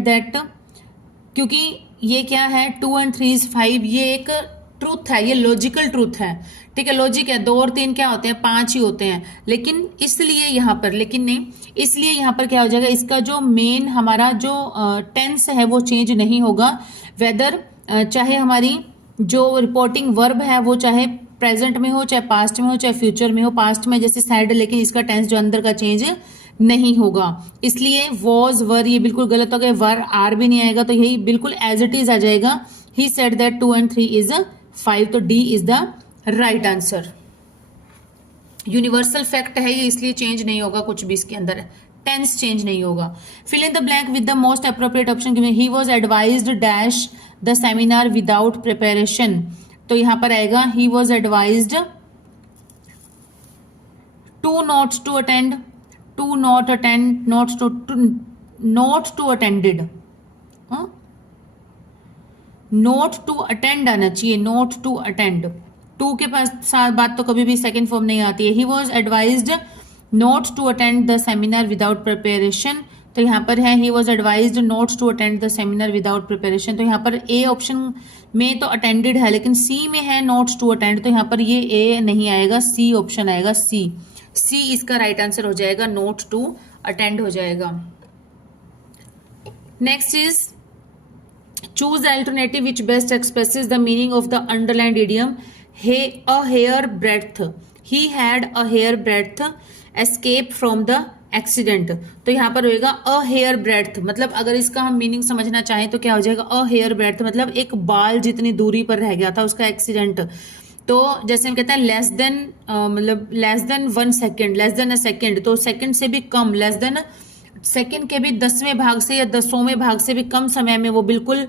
that, क्योंकि ये क्या है? 2 and 3 is 5, ये एक ट्रूथ है, ये लॉजिकल ट्रूथ है, ठीक है, लॉजिक है। 2 और 3 क्या होते हैं? 5 ही होते हैं। लेकिन इसलिए यहाँ पर, लेकिन नहीं, इसलिए यहाँ पर क्या हो जाएगा? इसका जो मेन हमारा जो टेंस है वो चेंज नहीं होगा। वेदर चाहे हमारी जो रिपोर्टिंग वर्ब है वो चाहे प्रेजेंट में हो, चाहे पास्ट में हो, चाहे फ्यूचर में हो। पास्ट में जैसे सैड, लेकिन इसका टेंस जो अंदर का चेंज नहीं होगा, इसलिए वॉज वर ये बिल्कुल गलत हो गए। वर आर भी नहीं आएगा, तो यही बिल्कुल एज इट इज आ जाएगा। He said that 2 and 3 is 5, तो D is the right answer. Universal fact है ये, इसलिए चेंज नहीं होगा कुछ भी इसके अंदर, टेंस चेंज नहीं होगा। Fill in the blank with the most appropriate option given. He was advised dash the seminar without preparation, तो यहां पर आएगा he was advised to not to attend, to not attend, not to attended, not to attend आना चाहिए, not to attend. To के पास साथ बात तो कभी भी सेकेंड फॉर्म नहीं आती है। He was advised not to attend the seminar without preparation, तो यहाँ पर है he was advised not to attend the seminar without preparation. तो यहाँ पर ए ऑप्शन में तो अटेंडेड है, लेकिन सी में है नॉट टू अटेंड, तो यहाँ पर ये ए नहीं आएगा, सी ऑप्शन आएगा, सी इसका राइट आंसर हो जाएगा, नॉट टू अटेंड हो जाएगा। Next is choose the alternative which best expresses the meaning of the underlined idiom a hair breadth. He had a hair breadth escape from the accident, तो यहाँ पर होएगा अ hair breadth, मतलब अगर इसका हम मीनिंग समझना चाहें तो क्या हो जाएगा? अ हेयर ब्रेड्थ मतलब एक बाल जितनी दूरी पर रह गया था उसका एक्सीडेंट। तो जैसे हम कहते हैं लेस देन, मतलब less than 1 second, less than a second, तो सेकेंड से भी कम, लेस देन सेकेंड के भी 10वें भाग से या 10वें भाग से भी कम समय में वो बिल्कुल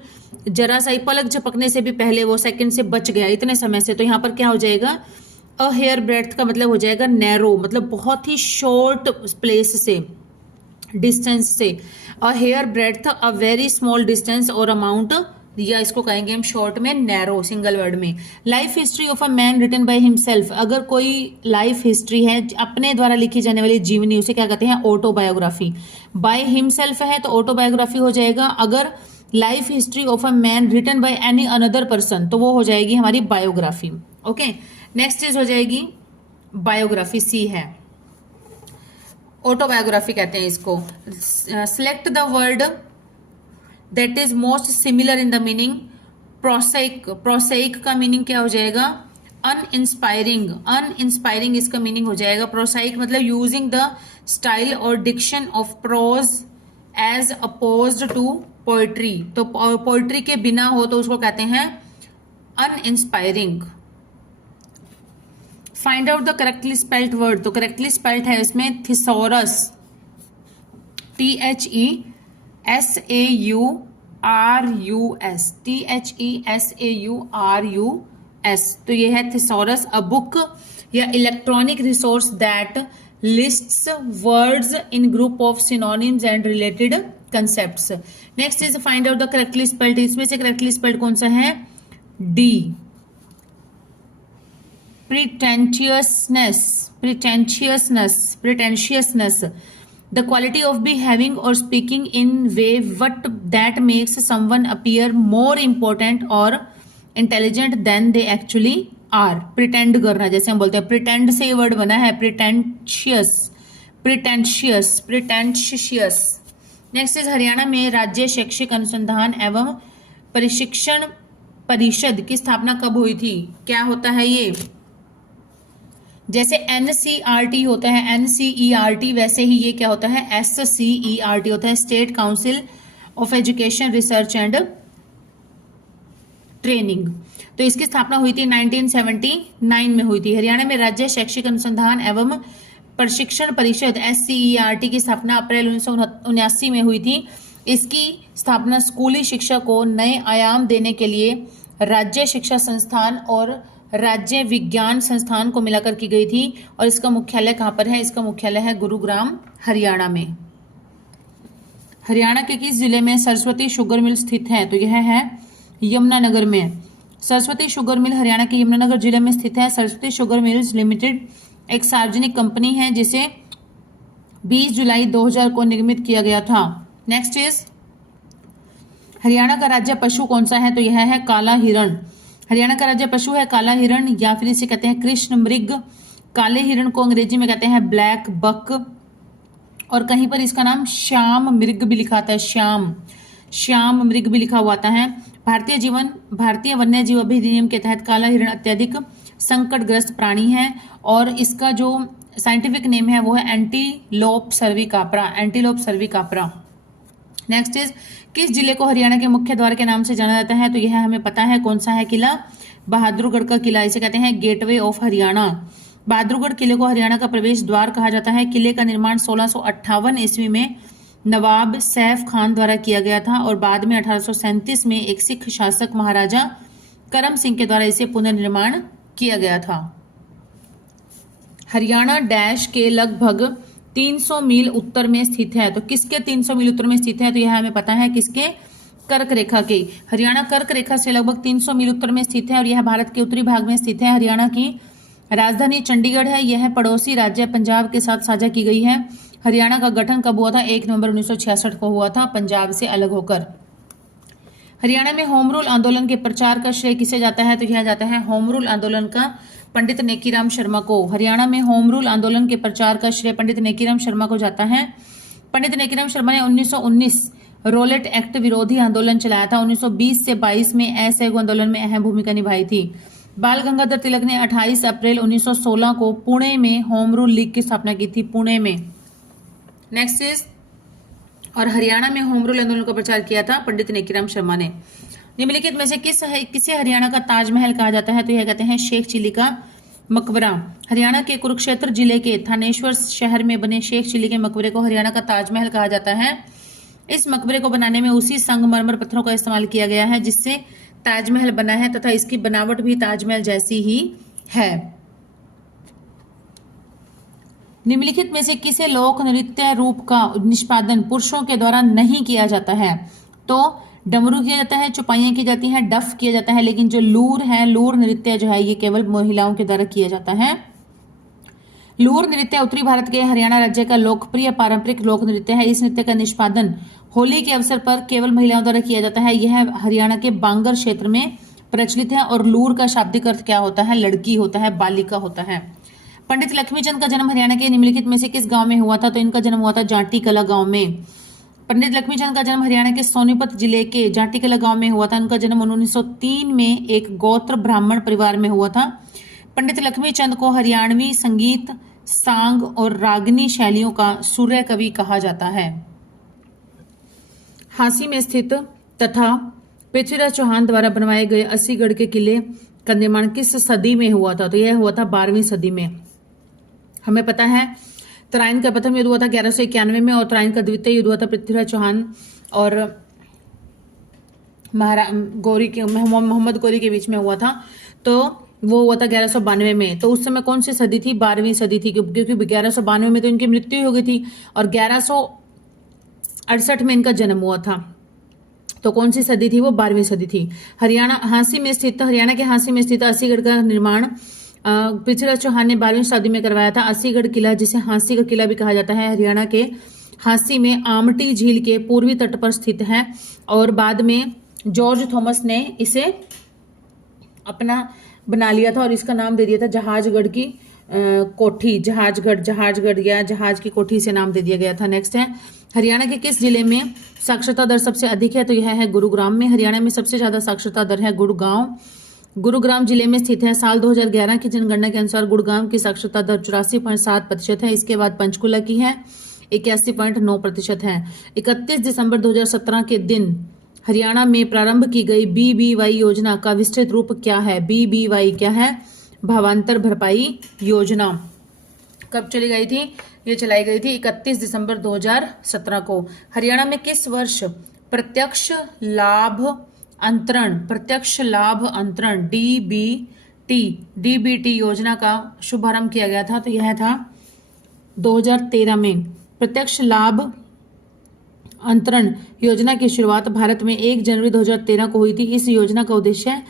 जरा सा ही पलक झपकने से भी पहले वो सेकेंड से बच गया इतने समय से। तो यहाँ पर क्या हो जाएगा? अ हेयर ब्रेड्थ का मतलब हो जाएगा नैरो, मतलब बहुत ही शॉर्ट प्लेस से, डिस्टेंस से। A hair breadth a very small distance और अमाउंट, या इसको कहेंगे हम शॉर्ट में नैरो, सिंगल वर्ड में। Life history of a man written by himself, अगर कोई लाइफ हिस्ट्री है अपने द्वारा लिखी जाने वाली जीवनी, उसे क्या कहते हैं? ऑटोबायोग्राफी। बाय हिमसेल्फ है तो ऑटोबायोग्राफी हो जाएगा। अगर life history of a man written by any another person तो वो हो जाएगी हमारी बायोग्राफी। ओके, नेक्स्ट इज हो जाएगी बायोग्राफी, सी है, ऑटोबायोग्राफी कहते हैं इसको। Select the word that is most similar in the meaning. Prosaic, prosaic का मीनिंग क्या हो जाएगा? अनइंस्पायरिंग, अनइंस्पायरिंग इसका मीनिंग हो जाएगा। प्रोसाइक मतलब यूजिंग द स्टाइल और diction of prose as opposed to poetry, तो पोएट्री के बिना हो तो उसको कहते हैं uninspiring. Find out the correctly spelled word, तो करेक्टली स्पेल्ड है इसमें थिसॉरस, THESAURUS, THESAURUS, एस। तो ये है थिसॉरस, अ बुक या electronic resource that lists words in group of synonyms and related concepts. Next is find out the correctly spelled. इसमें से correctly spelled कौन सा है? D, pretentiousness, the quality of behaving or speaking in way that makes someone appear more important or intelligent than they actually are। pretend करना, जैसे हम बोलते हैं pretend से ये वर्ड बना है pretentious। नेक्स्ट इज हरियाणा में राज्य शैक्षिक अनुसंधान एवं प्रशिक्षण परिषद की स्थापना कब हुई थी? क्या होता है ये? जैसे NCERT होता है NCERT, वैसे ही ये क्या होता है? SCERT होता है, state council of education research and training. तो इसकी स्थापना हुई थी 1979 में हुई थी। हरियाणा में राज्य शैक्षिक अनुसंधान एवं प्रशिक्षण परिषद SCERT की स्थापना अप्रैल 1979 में हुई थी। इसकी स्थापना स्कूली शिक्षा को नए आयाम देने के लिए राज्य शिक्षा संस्थान और राज्य विज्ञान संस्थान को मिलाकर की गई थी। और इसका मुख्यालय कहाँ पर है? इसका मुख्यालय है गुरुग्राम, हरियाणा में। हरियाणा के किस जिले में सरस्वती शुगर मिल स्थित है? तो यह है यमुनानगर में। सरस्वती शुगर मिल हरियाणा के यमुनानगर जिले में स्थित है। सरस्वती शुगर मिल्स लिमिटेड एक सार्वजनिक कंपनी है जिसे 20 जुलाई 2000 को निर्मित किया गया था। नेक्स्ट इज हरियाणा का राज्य पशु कौन सा है? तो यह है काला हिरण। हरियाणा का राज्य पशु है काला हिरण, या फिर इसे कहते हैं कृष्ण मृग। काले हिरण को अंग्रेजी में कहते हैं ब्लैक बक, और कहीं पर इसका नाम श्याम मृग भी लिखा आता है। श्याम मृग भी लिखा हुआ आता है। भारतीय वन्य जीव अधिनियम के तहत काला हिरण अत्यधिक संकटग्रस्त प्राणी है, और इसका जो साइंटिफिक नेम है वो है एंटीलोप सर्विकाप्रा। नेक्स्ट इज किस जिले को हरियाणा के मुख्य द्वार के नाम से जाना जाता है? तो यह हमें पता है कौन सा है किला? बहादुरगढ़ का किला। इसे कहते हैं गेटवे ऑफ हरियाणा। बहादुरगढ़ किले को हरियाणा का प्रवेश द्वार कहा जाता है। किले का निर्माण 1658 ईस्वी में नवाब सैफ खान द्वारा किया गया था, और बाद में 1837 में एक सिख शासक महाराजा करम सिंह के द्वारा इसे पुनर्निर्माण किया गया था। हरियाणा डैश के लगभग 300 मील उत्तर में स्थित है। तो किसके 300 मील उत्तर में स्थित है? तो यह हमें पता है किसके? कर्क रेखा के। हरियाणा कर्क रेखा से लगभग 300 मील उत्तर में स्थित है, और यह भारत के उत्तरी भाग में स्थित है। हरियाणा की राजधानी चंडीगढ़ है। यह पड़ोसी राज्य पंजाब के साथ साझा की गई है। हरियाणा का गठन कब हुआ था? 1 नवंबर 1966 को हुआ था, पंजाब से अलग होकर। हरियाणा में होम रूल आंदोलन के प्रचार का श्रेय किसे जाता है? तो यह जाता है होम रूल आंदोलन का पंडित नेकीराम शर्मा को। हरियाणा में होम रूल आंदोलन के प्रचार का श्रेय पंडित नेकीराम शर्मा को जाता है। पंडित नेकीराम शर्मा ने 1919 रोलेट एक्ट विरोधी आंदोलन चलाया था। 1920 से 22 में असहयोग आंदोलन में अहम भूमिका निभाई थी। बाल गंगाधर तिलक ने 28 अप्रैल 1916 को पुणे में होम रूल लीग की स्थापना की थी, पुणे में। नेक्स्ट इज और हरियाणा में होम रूल आंदोलन का प्रचार किया था पंडित नेकीराम शर्मा ने। निम्नलिखित में से किसे हरियाणा का ताजमहल कहा जाता है? तो यह कहते हैं शेख चिली का मकबरा। हरियाणा के कुरुक्षेत्र जिले के थानेश्वर शहर में बने शेख चिली के मकबरे को हरियाणा का ताजमहल कहा जाता है। इस मकबरे को बनाने में उसी संगमरमर पत्थरों का इस्तेमाल किया गया है जिससे ताजमहल बना है, तथा इसकी बनावट भी ताजमहल जैसी ही है। निम्नलिखित में से किसी लोक नृत्य रूप का निष्पादन पुरुषों के द्वारा नहीं किया जाता है? तो डमरू किया जाता है, चौपाइयां की जाती हैं, डफ किया जाता है, लेकिन जो लूर है, लूर नृत्य जो है ये केवल महिलाओं के द्वारा किया जाता है। लूर नृत्य उत्तरी भारत के हरियाणा राज्य का लोकप्रिय पारंपरिक लोक नृत्य है। इस नृत्य का निष्पादन होली के अवसर पर केवल महिलाओं द्वारा किया जाता है। यह हरियाणा के बांगर क्षेत्र में प्रचलित है। और लूर का शाब्दिक अर्थ क्या होता है? लड़की होता है, बालिका होता है। पंडित लक्ष्मीचंद का जन्म हरियाणा के निम्नलिखित में से किस गांव में हुआ था? तो इनका जन्म हुआ था जाटी कला गांव में। पंडित लक्ष्मीचंद का जन्म हरियाणा के सोनीपत जिले के जाटी कला गांव में हुआ था। उनका जन्म 1903 में एक गोत्र ब्राह्मण परिवार में हुआ था। पंडित लक्ष्मीचंद को हरियाणवी संगीत, सांग और रागनी शैलियों का सूर्य कवि कहा जाता है। हांसी में स्थित तथा पृथ्वीराज चौहान द्वारा बनवाए गए अस्सीगढ़ के किले का निर्माण किस सदी में हुआ था? तो यह हुआ था 12वीं सदी में। हमें पता है तराइन का प्रथम युद्ध हुआ था 1191 में, और तराइन का द्वितीय युद्ध हुआ था पृथ्वीराज चौहान और मोहम्मद गौरी के बीच में हुआ था। तो वो हुआ था 1192 में। तो उस समय कौन सी सदी थी? 12वीं सदी थी, क्योंकि 1192 में तो इनकी मृत्यु हो गई थी और 1168 में इनका जन्म हुआ था। तो कौन सी सदी थी? वो 12वीं सदी थी। हरियाणा हरियाणा के हांसी में स्थित अस्सीगढ़ का निर्माण पृथ्वीराज चौहान ने 12वीं शताब्दी में करवाया था। अस्सीगढ़ किला, जिसे हांसी का किला भी कहा जाता है, हरियाणा के हांसी में आमटी झील के पूर्वी तट पर स्थित है और बाद में जॉर्ज थॉमस ने इसे अपना बना लिया था और इसका नाम दे दिया था जहाजगढ़ की कोठी। जहाजगढ़ या जहाज की कोठी से नाम दे दिया गया था। नेक्स्ट है, हरियाणा के किस जिले में साक्षरता दर सबसे अधिक है? तो यह है गुरुग्राम में। हरियाणा में सबसे ज्यादा साक्षरता दर है गुरुग्राम जिले में स्थित है। साल 2011 की जनगणना के अनुसार गुरुग्राम की साक्षरता दर 84.7% है। इसके बाद पंचकुला की है 81.9% है। 31 दिसंबर 2017 के दिन हरियाणा में प्रारंभ की गई BBY योजना का विस्तृत रूप क्या है? BBY क्या है? भावांतर भरपाई योजना। कब चली गई थी? ये चलाई गई थी 31 दिसंबर 2017 को। हरियाणा में किस वर्ष प्रत्यक्ष लाभ अंतरण DBT योजना का शुभारंभ किया गया था? तो यह था 2013 में। प्रत्यक्ष लाभ अंतरण योजना की शुरुआत भारत में 1 जनवरी 2013 को हुई थी। इस योजना का उद्देश्य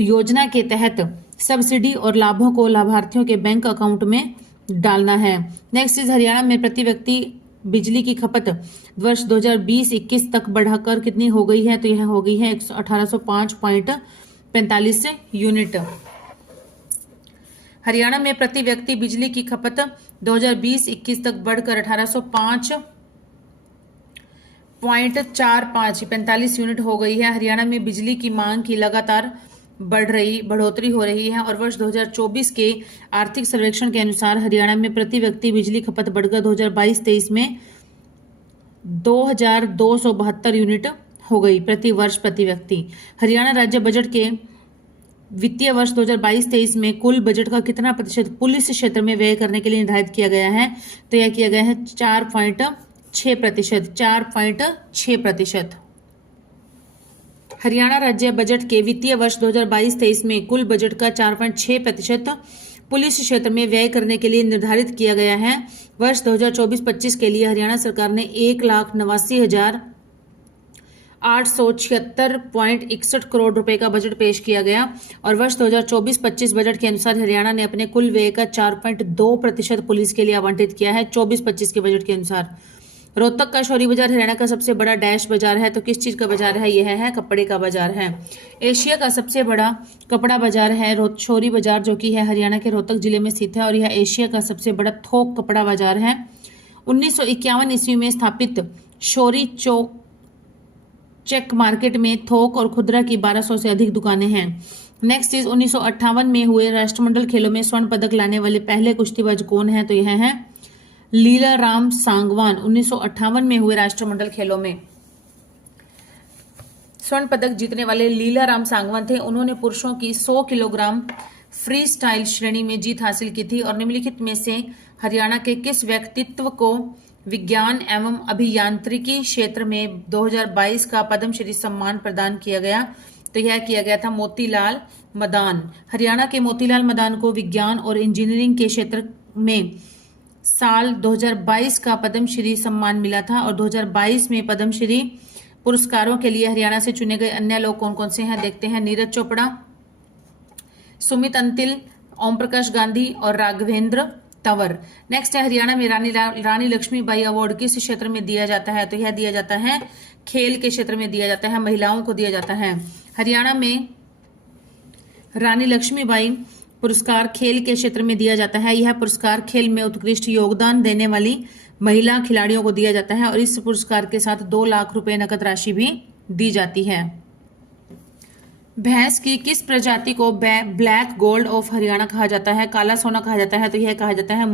योजना के तहत सब्सिडी और लाभों को लाभार्थियों के बैंक अकाउंट में डालना है। नेक्स्ट इज, हरियाणा में प्रति व्यक्ति बिजली की खपत वर्ष 2020-21 तक बढ़ाकर कितनी हो गई है? तो यह हो गई है 1805.45 यूनिट। हरियाणा में प्रति व्यक्ति बिजली की खपत 2020-21 तक बढ़कर 1805.45 यूनिट हो गई है। हरियाणा में बिजली की मांग की लगातार बढ़ोतरी हो रही है और वर्ष 2024 के आर्थिक सर्वेक्षण के अनुसार हरियाणा में प्रति व्यक्ति बिजली खपत बढ़कर 2022-23 में 2272 यूनिट हो गई प्रति वर्ष प्रति व्यक्ति। हरियाणा राज्य बजट के वित्तीय वर्ष 2022-23 में कुल बजट का कितना प्रतिशत पुलिस क्षेत्र में व्यय करने के लिए निर्धारित किया गया है? तो यह किया गया है 4.6%। हरियाणा राज्य बजट के वित्तीय वर्ष 2022-23 में कुल बजट का 4.6% पुलिस क्षेत्र में व्यय करने के लिए निर्धारित किया गया है। वर्ष 2024-25 के लिए हरियाणा सरकार ने 1,89,876.61 करोड़ रुपए का बजट पेश किया गया और वर्ष 2024-25 बजट के अनुसार हरियाणा ने अपने कुल व्यय का 4.2% पुलिस के लिए आवंटित किया है 24-25 के बजट के अनुसार। रोहतक का शौरी बाजार हरियाणा का सबसे बड़ा डैश बाजार है। तो किस चीज का बाजार है? यह है कपड़े का बाजार है। एशिया का सबसे बड़ा कपड़ा बाजार है शौरी बाजार, जो कि है हरियाणा के रोहतक जिले में स्थित है और यह एशिया का सबसे बड़ा थोक कपड़ा बाजार है। 1951 ईस्वी में स्थापित शौरी चेक मार्केट में थोक और खुदरा की 1200 से अधिक दुकानें हैं। नेक्स्ट इज, 1958 में हुए राष्ट्रमंडल खेलों में स्वर्ण पदक लाने वाले पहले कुश्तीबाज कौन है? तो यह है लीलाराम सांगवान। 1958 में हुए राष्ट्रमंडल खेलों में स्वर्ण पदक जीतने वाले लीलाराम सांगवान थे। उन्होंने पुरुषों की 100 किलोग्राम फ्री स्टाइल श्रेणी में जीत हासिल की थी और निम्नलिखित में से हरियाणा के किस व्यक्तित्व को विज्ञान एवं अभियांत्रिकी क्षेत्र में 2022 का पद्मश्री सम्मान प्रदान किया गया? तो यह किया गया था मोतीलाल मदान। हरियाणा के मोतीलाल मदान को विज्ञान और इंजीनियरिंग के क्षेत्र में साल 2022 का पद्मश्री सम्मान मिला था और 2022 में पद्मश्री पुरस्कारों के लिए हरियाणा से चुने गए अन्य लोग कौन कौन से हैं? देखते हैं। नीरज चोपड़ा, सुमित अंतिल, ओम प्रकाश गांधी और राघवेंद्र तंवर। नेक्स्ट है, हरियाणा में रानी लक्ष्मीबाई अवार्ड किस क्षेत्र में दिया जाता है? तो यह दिया जाता है खेल के क्षेत्र में दिया जाता है, महिलाओं को दिया जाता है। हरियाणा में रानी लक्ष्मीबाई पुरस्कार खेल के क्षेत्र में दिया जाता है। यह पुरस्कार खेल में उत्कृष्ट योगदान देने वाली महिला खिलाड़ियों को दिया जाता है और इस पुरस्कार के साथ 2 लाख रुपए नकद राशि भी दी जाती है। भैंस की किस प्रजाति को ब्लैक गोल्ड ऑफ हरियाणा कहा जाता है? काला सोना कहा जाता है। तो यह कहा जाता है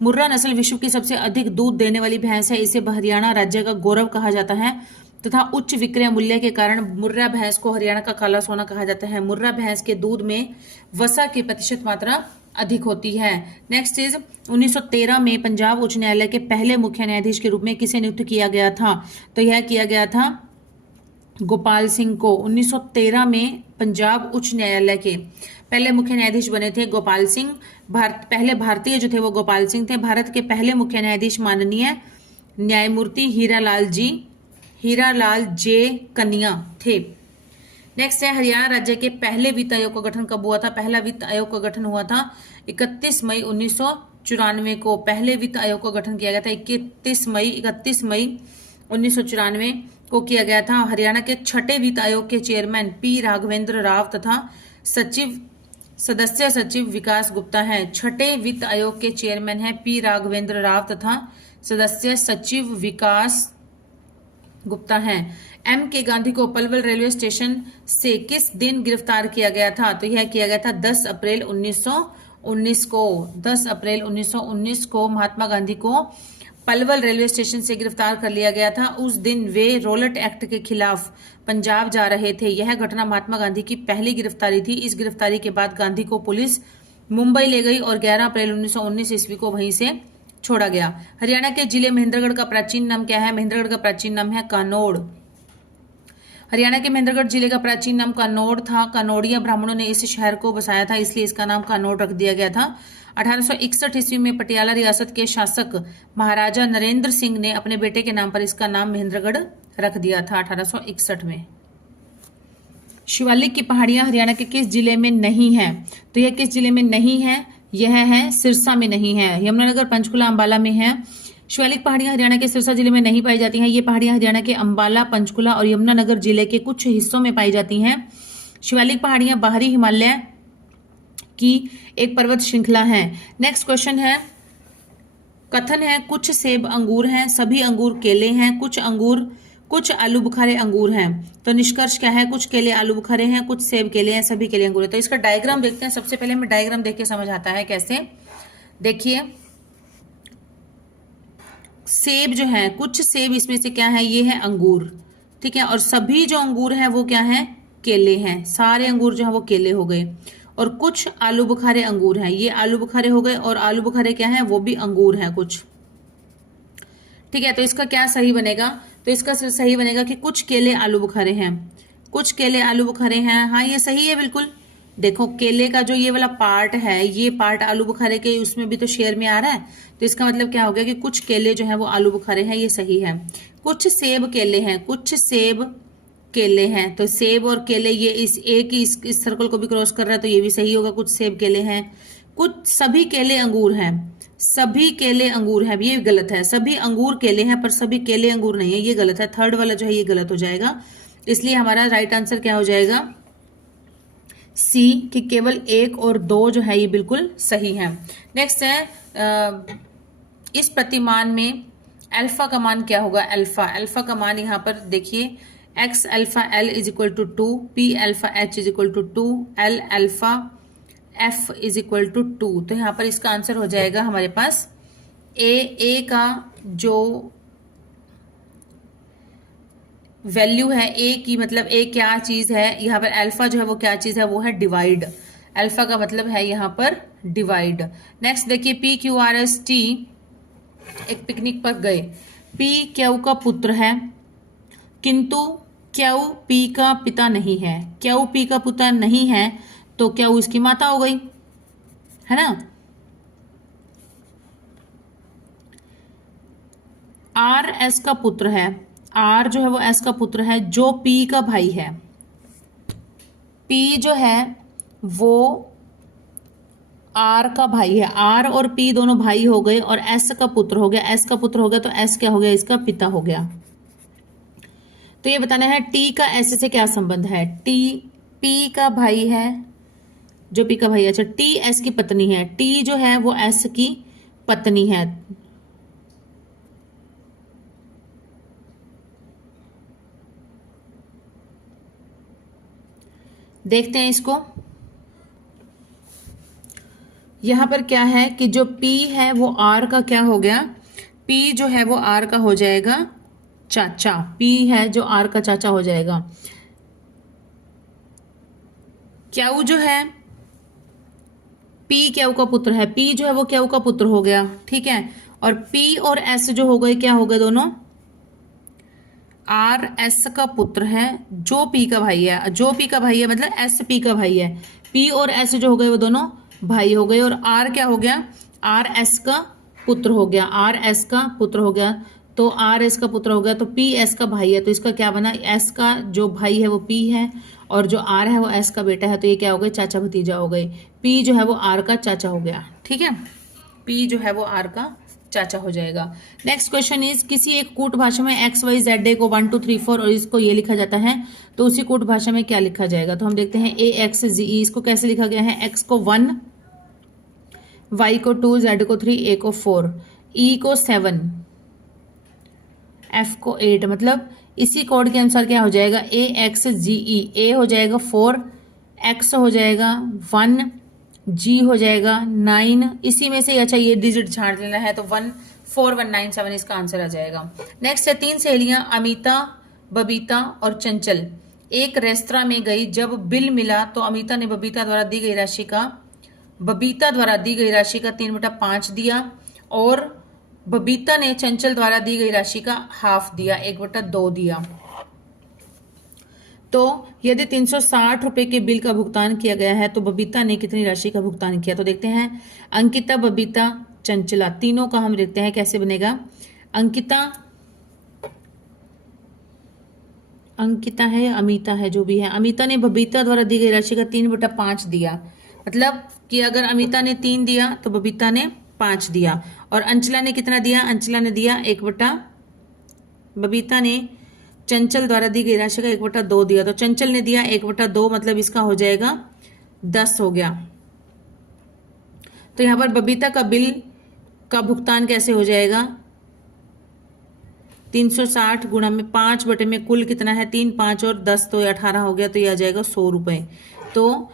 मुर्रा नस्ल विश्व की सबसे अधिक दूध देने वाली भैंस है। इसे हरियाणा राज्य का गौरव कहा जाता है तथा उच्च विक्रय मूल्य के कारण मुर्रा भैंस को हरियाणा का काला सोना कहा जाता है। मुर्रा भैंस के दूध में वसा की प्रतिशत मात्रा अधिक होती है। नेक्स्ट इज, 1913 में पंजाब उच्च न्यायालय के पहले मुख्य न्यायाधीश के रूप में किसे नियुक्त किया गया था? तो यह किया गया था गोपाल सिंह को। 1913 में पंजाब उच्च न्यायालय के पहले मुख्य न्यायाधीश बने थे गोपाल सिंह। पहले भारतीय जो थे वो गोपाल सिंह थे। भारत के पहले मुख्य न्यायाधीश माननीय न्यायमूर्ति हीरालाल जे कन्या थे। नेक्स्ट है हरियाणा राज्य के पहले वित्त आयोग का गठन कब हुआ था? पहला वित्त आयोग का गठन हुआ था 31 मई 1994 को। पहले वित्त आयोग का गठन किया गया था 31 मई 1994 को किया गया था। हरियाणा के छठे वित्त आयोग के चेयरमैन पी राघवेंद्र राव तथा सदस्य सचिव विकास गुप्ता हैं। छठे वित्त आयोग के चेयरमैन हैं पी राघवेंद्र राव तथा सदस्य सचिव विकास गुप्ता हैं। एम के गांधी को पलवल रेलवे स्टेशन से किस दिन गिरफ्तार किया गया था? तो यह किया गया था 10 अप्रैल 1919 को। 10 अप्रैल 1919 को महात्मा गांधी को पलवल रेलवे स्टेशन से गिरफ्तार कर लिया गया था। उस दिन वे रोलट एक्ट के खिलाफ पंजाब जा रहे थे। यह घटना महात्मा गांधी की पहली गिरफ्तारी थी। इस गिरफ्तारी के बाद गांधी को पुलिस मुंबई ले गई और 11 अप्रैल 1919 ईस्वी को वहीं से छोड़ा गया। हरियाणा के जिले महेंद्रगढ़ का प्राचीन नाम क्या है? महेंद्रगढ़ का प्राचीन नाम है कानोड़। हरियाणा के महेंद्रगढ़ जिले का प्राचीन नाम कानोड़ था। कानोड़िया ब्राह्मणों ने इस शहर को बसाया था, इसलिए इसका नाम कानोड़ रख दिया गया था। 1861 ईस्वी में पटियाला रियासत के शासक महाराजा नरेंद्र सिंह ने अपने बेटे के नाम पर इसका नाम महेंद्रगढ़ रख दिया था 1861 में। शिवालिक की पहाड़ियां हरियाणा के किस जिले में नहीं है? तो यह किस जिले में नहीं है? यह है सिरसा में नहीं है। यमुनानगर, पंचकुला, अंबाला में है। शिवालिक पहाड़ियां हरियाणा के सिरसा जिले में नहीं पाई जाती हैं। ये पहाड़ियां हरियाणा के अंबाला, पंचकुला और यमुनानगर जिले के कुछ हिस्सों में पाई जाती हैं। शिवालिक पहाड़ियां बाहरी हिमालय की एक पर्वत श्रृंखला है। नेक्स्ट क्वेश्चन है, कथन है कुछ सेब अंगूर हैं, सभी अंगूर केले हैं, कुछ आलू बुखारे अंगूर हैं। तो निष्कर्ष क्या है? कुछ केले आलू बुखारे हैं, कुछ सेब केले हैं, सभी केले अंगूर हैं। तो इसका डायग्राम देखते हैं। सबसे पहले हमें डायग्राम देख के समझ आता है कैसे। देखिए, सेब जो है, कुछ सेब इसमें से क्या है? ये है अंगूर, ठीक है। और सभी जो अंगूर हैं वो क्या है? केले हैं। सारे अंगूर जो है वो केले हो गए। और कुछ आलू बुखारे अंगूर हैं, ये आलू बुखारे हो गए। और आलू बुखारे क्या है? वो भी अंगूर हैं कुछ, ठीक है। तो इसका क्या सही बनेगा? तो इसका सही बनेगा कि कुछ केले आलू बुखारे हैं। कुछ केले आलू बुखारे हैं, हाँ ये सही है बिल्कुल। देखो, केले का जो ये वाला पार्ट है, ये पार्ट आलू बुखारे के उसमें भी तो शेयर में आ रहा है। तो इसका मतलब क्या हो गया कि कुछ केले जो है वो आलू बुखारे हैं, ये सही है। कुछ सेब केले हैं, कुछ सेब केले हैं। तो सेब और केले ये इस एक ही इस सर्कल को भी क्रॉस कर रहा है, तो ये भी सही होगा। कुछ सेब केले हैं। कुछ सभी केले अंगूर हैं, सभी केले अंगूर हैं, ये गलत है। सभी अंगूर केले हैं पर सभी केले अंगूर नहीं है, ये गलत है। थर्ड वाला जो है ये गलत हो जाएगा। इसलिए हमारा राइट आंसर क्या हो जाएगा? सी, कि केवल 1 और 2 जो है ये बिल्कुल सही है। नेक्स्ट है, इस प्रतिमान में अल्फा का मान क्या होगा? अल्फा का मान यहाँ पर देखिए, x alpha l is equal to 2, p alpha h is equal to 2, l alpha f is equal to 2। तो यहाँ पर इसका आंसर हो जाएगा हमारे पास a का जो वैल्यू है, a की मतलब a क्या चीज है, यहाँ पर अल्फा जो है वो क्या चीज है? वो है डिवाइड। अल्फा का मतलब है यहाँ पर डिवाइड। नेक्स्ट देखिए, PQRST एक पिकनिक पर गए। P क्यू का पुत्र है, किंतु क्यू P का पिता नहीं है। क्यू P का पुत्र नहीं है तो क्यू इसकी माता हो गई, है ना। R S का पुत्र है, R जो है वो S का पुत्र है, जो P का भाई है। P जो है वो R का भाई है। R और P दोनों भाई हो गए और S का पुत्र हो गया। S का पुत्र हो गया तो S क्या हो गया? इसका पिता हो गया। तो ये बताना है T का S से क्या संबंध है। T P का भाई है, जो P का भाई है। अच्छा, T S की पत्नी है। T जो है वो S की पत्नी है। देखते हैं इसको। यहां पर क्या है कि जो P है वो R का क्या हो गया? P जो है वो R का हो जाएगा चाचा। P है जो R का चाचा हो जाएगा। क्यू जो है P क्यू का पुत्र है। P जो है वो क्यू का पुत्र हो गया, ठीक है। और P और S जो हो गए क्या हो गए? दोनों आर एस का पुत्र है, जो पी का भाई है, जो पी का भाई है मतलब एस पी का भाई है। पी और एस जो हो गए वो दोनों भाई हो गए, और आर क्या हो गया, आर एस का पुत्र हो गया, आर एस का पुत्र हो गया। तो आर एस का पुत्र हो गया, तो पी एस का भाई है, तो इसका क्या बना, एस का जो भाई है वो पी है, और जो आर है वो एस का बेटा है, तो ये क्या हो गए, चाचा भतीजा हो गए। पी जो है वो आर का चाचा हो गया, ठीक है, पी जो है वो आर का चाचा हो जाएगा। नेक्स्ट क्वेश्चन इज, किसी एक कूट भाषा में एक्स वाई जेड ए को 1 2 3 4 और इसको ये लिखा जाता है, तो उसी कूट भाषा में क्या लिखा जाएगा। तो हम देखते हैं ए एक्स जी ई, इसको कैसे लिखा गया है, एक्स को 1, वाई को 2, जेड को 3, ए को 4, ई को 7, एफ को 8, मतलब इसी कोड के अनुसार क्या हो जाएगा, ए एक्स जी ई, ए हो जाएगा 4, एक्स हो जाएगा 1, जी हो जाएगा 9, इसी में से अच्छा ये डिजिट छांट लेना है, तो 14197 इसका आंसर आ जाएगा। नेक्स्ट है, 3 सहेलियां अमिता, बबीता और चंचल एक रेस्तरां में गई। जब बिल मिला तो अमिता ने बबीता द्वारा दी गई राशि का 3/5 दिया, और बबीता ने चंचल द्वारा दी गई राशि का हाफ दिया, 1/2 दिया। तो यदि 360 रुपए के बिल का भुगतान किया गया है तो बबीता ने कितनी राशि का भुगतान किया। तो देखते हैं, अंकिता, बबीता, चंचला, तीनों का हम देखते हैं कैसे बनेगा। अंकिता है, अमिता है, जो भी है, अमिता ने बबीता द्वारा दी गई राशि का 3/5 दिया, मतलब कि अगर अमिता ने 3 दिया तो बबीता ने 5 दिया। और अंचला ने कितना दिया, अंचला ने दिया बबीता ने चंचल द्वारा दी गई राशि का 1/2 दिया, तो चंचल ने दिया 1/2, मतलब इसका हो जाएगा 10 हो गया। तो यहां पर बबीता का बिल का भुगतान कैसे हो जाएगा, 360 गुणा में 5 बटे में कुल कितना है, 3 5 और 10 तो 18 हो गया, तो यह आ जाएगा 100 रुपए। तो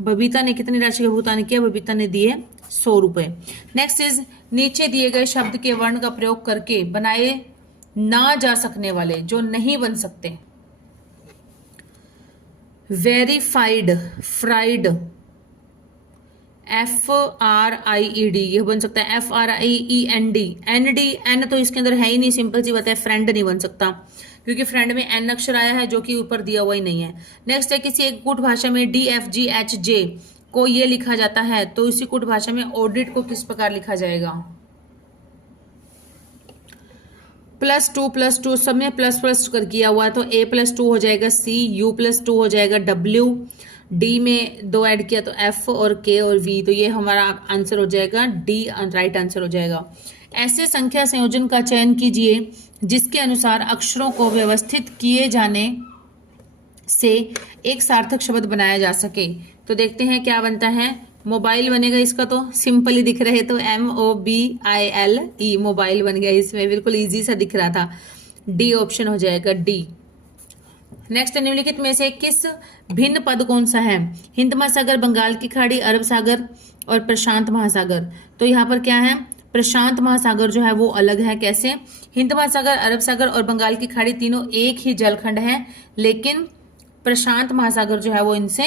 बबीता ने कितनी राशि का भुगतान किया, बबीता ने दिए 100 रुपए। नेक्स्ट इज, नीचे दिए गए शब्द के वर्ण का प्रयोग करके बनाए ना जा सकने वाले, जो नहीं बन सकते, वेरीफाइड, फ्राइड, FRIED, ये बन सकता है FRIEND, ND, N तो इसके अंदर है ही नहीं, सिंपल सी बात है, फ्रेंड नहीं बन सकता क्योंकि फ्रेंड में N अक्षर आया है जो कि ऊपर दिया हुआ ही नहीं है। नेक्स्ट है, किसी एक कूट भाषा में DFGHJ को ये लिखा जाता है, तो इसी कूट भाषा में ऑडिट को किस प्रकार लिखा जाएगा, +2 सब में प्लस कर किया हुआ है, तो A+2 हो जाएगा C, U+2 हो जाएगा W, D में 2 ऐड किया तो F और K और V, तो ये हमारा आंसर हो जाएगा D, राइट आंसर हो जाएगा। ऐसे संख्या संयोजन का चयन कीजिए जिसके अनुसार अक्षरों को व्यवस्थित किए जाने से एक सार्थक शब्द बनाया जा सके। तो देखते हैं क्या बनता है, मोबाइल बनेगा, इसका तो सिंपल ही दिख रहे, तो MOBILE, मोबाइल बन गया, इसमें बिल्कुल इजी सा दिख रहा था, डी ऑप्शन हो जाएगा डी। नेक्स्ट, निम्नलिखित में से किस भिन्न पद कौन सा है, हिंद महासागर, बंगाल की खाड़ी, अरब सागर और प्रशांत महासागर। तो यहाँ पर क्या है, प्रशांत महासागर जो है वो अलग है, कैसे, हिंद महासागर, अरब सागर और बंगाल की खाड़ी तीनों एक ही जलखंड है, लेकिन प्रशांत महासागर जो है वो इनसे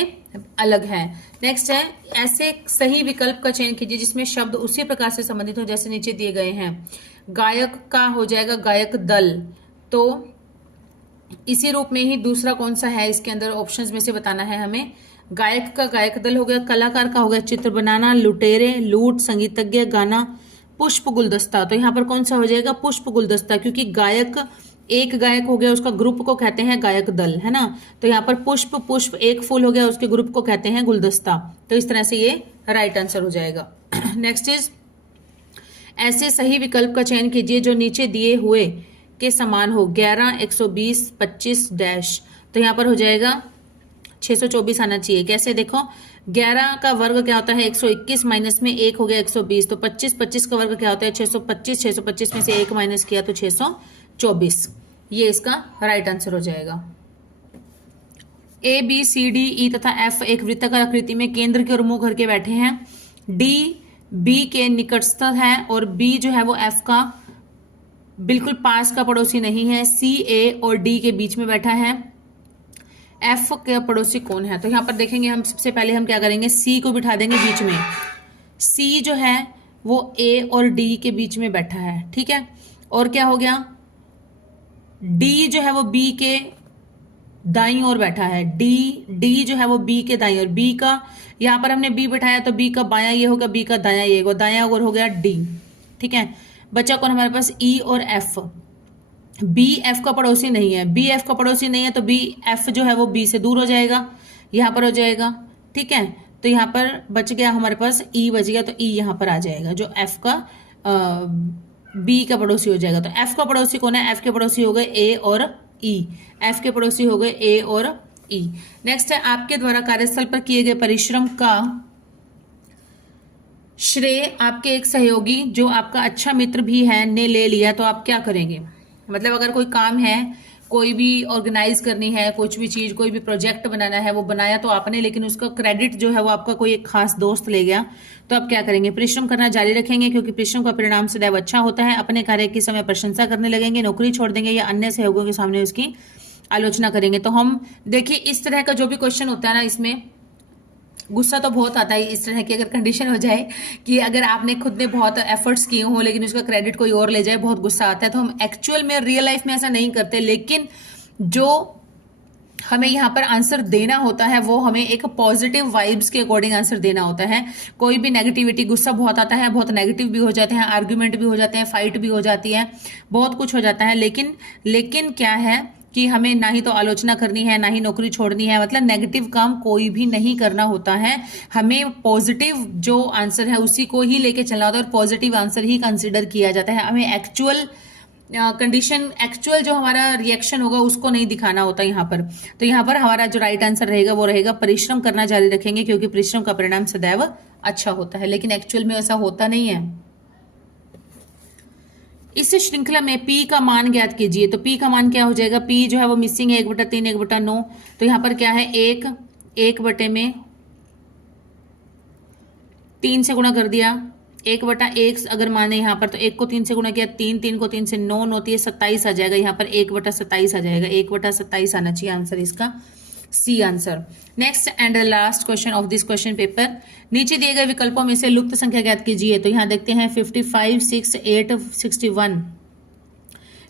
अलग है। नेक्स्ट है, ऐसे सही विकल्प का चयन कीजिए जिसमें शब्द उसी प्रकार से संबंधित हो जैसे नीचे दिए गए हैं। गायक का हो जाएगा गायक दल, तो इसी रूप में ही दूसरा कौन सा है इसके अंदर, ऑप्शंस में से बताना है हमें। गायक का गायक दल हो गया, कलाकार का हो गया चित्र बनाना, लुटेरे, लूट, संगीतज्ञ, गाना, पुष्प गुलदस्ता। तो यहाँ पर कौन सा हो जाएगा, पुष्प गुलदस्ता, क्योंकि गायक एक गायक हो गया, उसका ग्रुप को कहते हैं गायक दल, है ना। तो यहाँ पर पुष्प एक फूल हो गया, उसके ग्रुप को कहते हैं गुलदस्ता। तो इस तरह से ये राइट आंसर हो जाएगा। नेक्स्ट इज, ऐसे सही विकल्प का चयन कीजिए जो नीचे दिए हुए के समान हो, 11, 120, 25 डैश। तो यहाँ पर हो जाएगा 624 आना चाहिए। कैसे, देखो 11 का वर्ग क्या होता है 121, माइनस में 1 हो गया 120, तो 25 का वर्ग क्या होता है 625 में से 1 माइनस किया तो 624। ये इसका राइट आंसर हो जाएगा। ABCDE तथा F एक वृत्ताकार आकृति में केंद्र के और मुंह करके बैठे हैं। D B के निकटस्थ है और B जो है वो F का बिल्कुल पास का पड़ोसी नहीं है। C A और D के बीच में बैठा है। F का पड़ोसी कौन है, तो यहाँ पर देखेंगे हम, सबसे पहले हम क्या करेंगे, C को बिठा देंगे बीच में। C जो है वो A और D के बीच में बैठा है, ठीक है। और क्या हो गया, डी जो है वो बी के दाईं ओर बैठा है, डी जो है वो बी के दाईं ओर, बी का यहाँ पर हमने बी बैठाया तो बी का बायां ये होगा, बी का दायां ये होगा, दायां ओर हो गया डी। ठीक है, बच्चा कौन हमारे पास, ई और एफ। बी एफ का पड़ोसी नहीं है, बी एफ का पड़ोसी नहीं है तो बी एफ जो है वो बी से दूर हो जाएगा, यहाँ पर हो जाएगा। ठीक है, तो यहाँ पर बच गया हमारे पास ई बच गया, तो ई यहाँ पर आ जाएगा जो एफ का बी का पड़ोसी हो जाएगा। तो एफ का पड़ोसी कौन है, एफ के पड़ोसी हो गए ए और ई, एफ के पड़ोसी हो गए ए और ई। नेक्स्ट है, आपके द्वारा कार्यस्थल पर किए गए परिश्रम का श्रेय आपके एक सहयोगी जो आपका अच्छा मित्र भी है ने ले लिया, तो आप क्या करेंगे। मतलब अगर कोई काम है, कोई भी ऑर्गेनाइज करनी है, कुछ भी चीज, कोई भी प्रोजेक्ट बनाना है, वो बनाया तो आपने, लेकिन उसका क्रेडिट जो है वो आपका कोई एक खास दोस्त ले गया, तो आप क्या करेंगे। परिश्रम करना जारी रखेंगे क्योंकि परिश्रम का परिणाम सदैव अच्छा होता है। अपने कार्य की समय प्रशंसा करने लगेंगे, नौकरी छोड़ देंगे या अन्य सहयोगियों के सामने उसकी आलोचना करेंगे। तो हम देखिए इस तरह का जो भी क्वेश्चन होता है ना, इसमें गुस्सा तो बहुत आता है इस तरह की अगर कंडीशन हो जाए कि अगर आपने खुद ने बहुत एफर्ट्स किए हों लेकिन उसका क्रेडिट कोई और ले जाए, बहुत गुस्सा आता है। तो हम एक्चुअल में रियल लाइफ में ऐसा नहीं करते, लेकिन जो हमें यहाँ पर आंसर देना होता है वो हमें एक पॉजिटिव वाइब्स के अकॉर्डिंग आंसर देना होता है। कोई भी नेगेटिविटी, गुस्सा बहुत आता है, बहुत नेगेटिव भी हो जाते हैं, आर्ग्यूमेंट भी हो जाते हैं, फाइट भी हो जाती है, बहुत कुछ हो जाता है, लेकिन क्या है कि हमें ना ही तो आलोचना करनी है, ना ही नौकरी छोड़नी है। मतलब नेगेटिव काम कोई भी नहीं करना होता है, हमें पॉजिटिव जो आंसर है उसी को ही लेके चलना होता है और पॉजिटिव आंसर ही कंसिडर किया जाता है। हमें एक्चुअल कंडीशन, एक्चुअल जो हमारा रिएक्शन होगा उसको नहीं दिखाना होता यहाँ पर। तो यहाँ पर हमारा जो राइट आंसर रहेगा वो रहेगा परिश्रम करना जारी रखेंगे क्योंकि परिश्रम का परिणाम सदैव अच्छा होता है, लेकिन एक्चुअल में ऐसा होता नहीं है। इस श्रृंखला में P का मान ज्ञात कीजिए। तो P का मान क्या हो जाएगा, P जो है वो मिसिंग है 1/3 1/9, तो यहाँ पर क्या है, 1/3 से गुणा कर दिया, 1/1 अगर माने यहाँ पर तो 1 को 3 से गुणा किया, 3 को 3 से 9 9 3 27 आ जाएगा, यहाँ पर 1/27 आ जाएगा, 1/27 आना चाहिए आंसर इसका, C answer. Next and the last question of this question paper, नीचे दिए गए विकल्पों में से लुप्त संख्या ज्ञात कीजिए। तो यहाँ देखते हैं 55 6 8 61,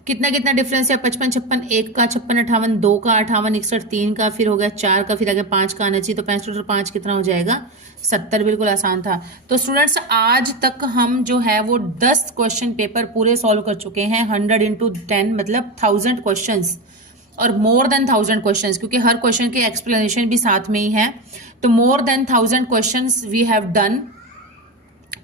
कितना कितना डिफरेंस है, 55 56, 1 का 56 58, 2 का 58 61, 3 का फिर हो गया 4 का, फिर आगे 5 का आना चाहिए, तो 65 और 5 कितना हो जाएगा 70। बिल्कुल आसान था। तो स्टूडेंट्स आज तक हम जो है वो 10 क्वेश्चन पेपर पूरे सॉल्व कर चुके हैं, 100 into 10 मतलब 1000 क्वेश्चंस और मोर देन 1000 क्वेश्चंस, क्योंकि हर क्वेश्चन के एक्सप्लेनेशन भी साथ में ही है। तो more than 1000 questions we have done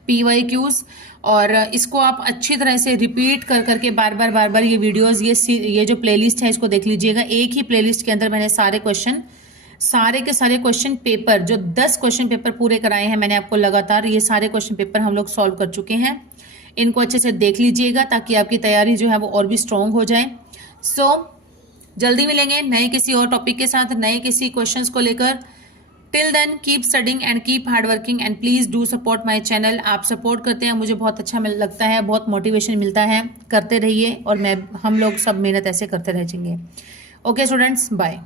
PYQs, और इसको आप अच्छी तरह से रिपीट कर करके बार बार ये वीडियोस, ये जो प्लेलिस्ट है इसको देख लीजिएगा। एक ही प्लेलिस्ट के अंदर मैंने सारे के सारे क्वेश्चन पेपर, जो 10 क्वेश्चन पेपर पूरे कराए हैं मैंने आपको लगातार, ये सारे क्वेश्चन पेपर हम लोग सॉल्व कर चुके हैं। इनको अच्छे से देख लीजिएगा ताकि आपकी तैयारी जो है वो और भी स्ट्रांग हो जाए। जल्दी मिलेंगे नए किसी और टॉपिक के साथ, नए किसी क्वेश्चंस को लेकर। Till then keep studying and keep hard working and please do support my channel. आप सपोर्ट करते हैं, मुझे बहुत अच्छा लगता है, बहुत मोटिवेशन मिलता है। करते रहिए और हम लोग सब मेहनत ऐसे करते रहेंगे। Okay students, bye.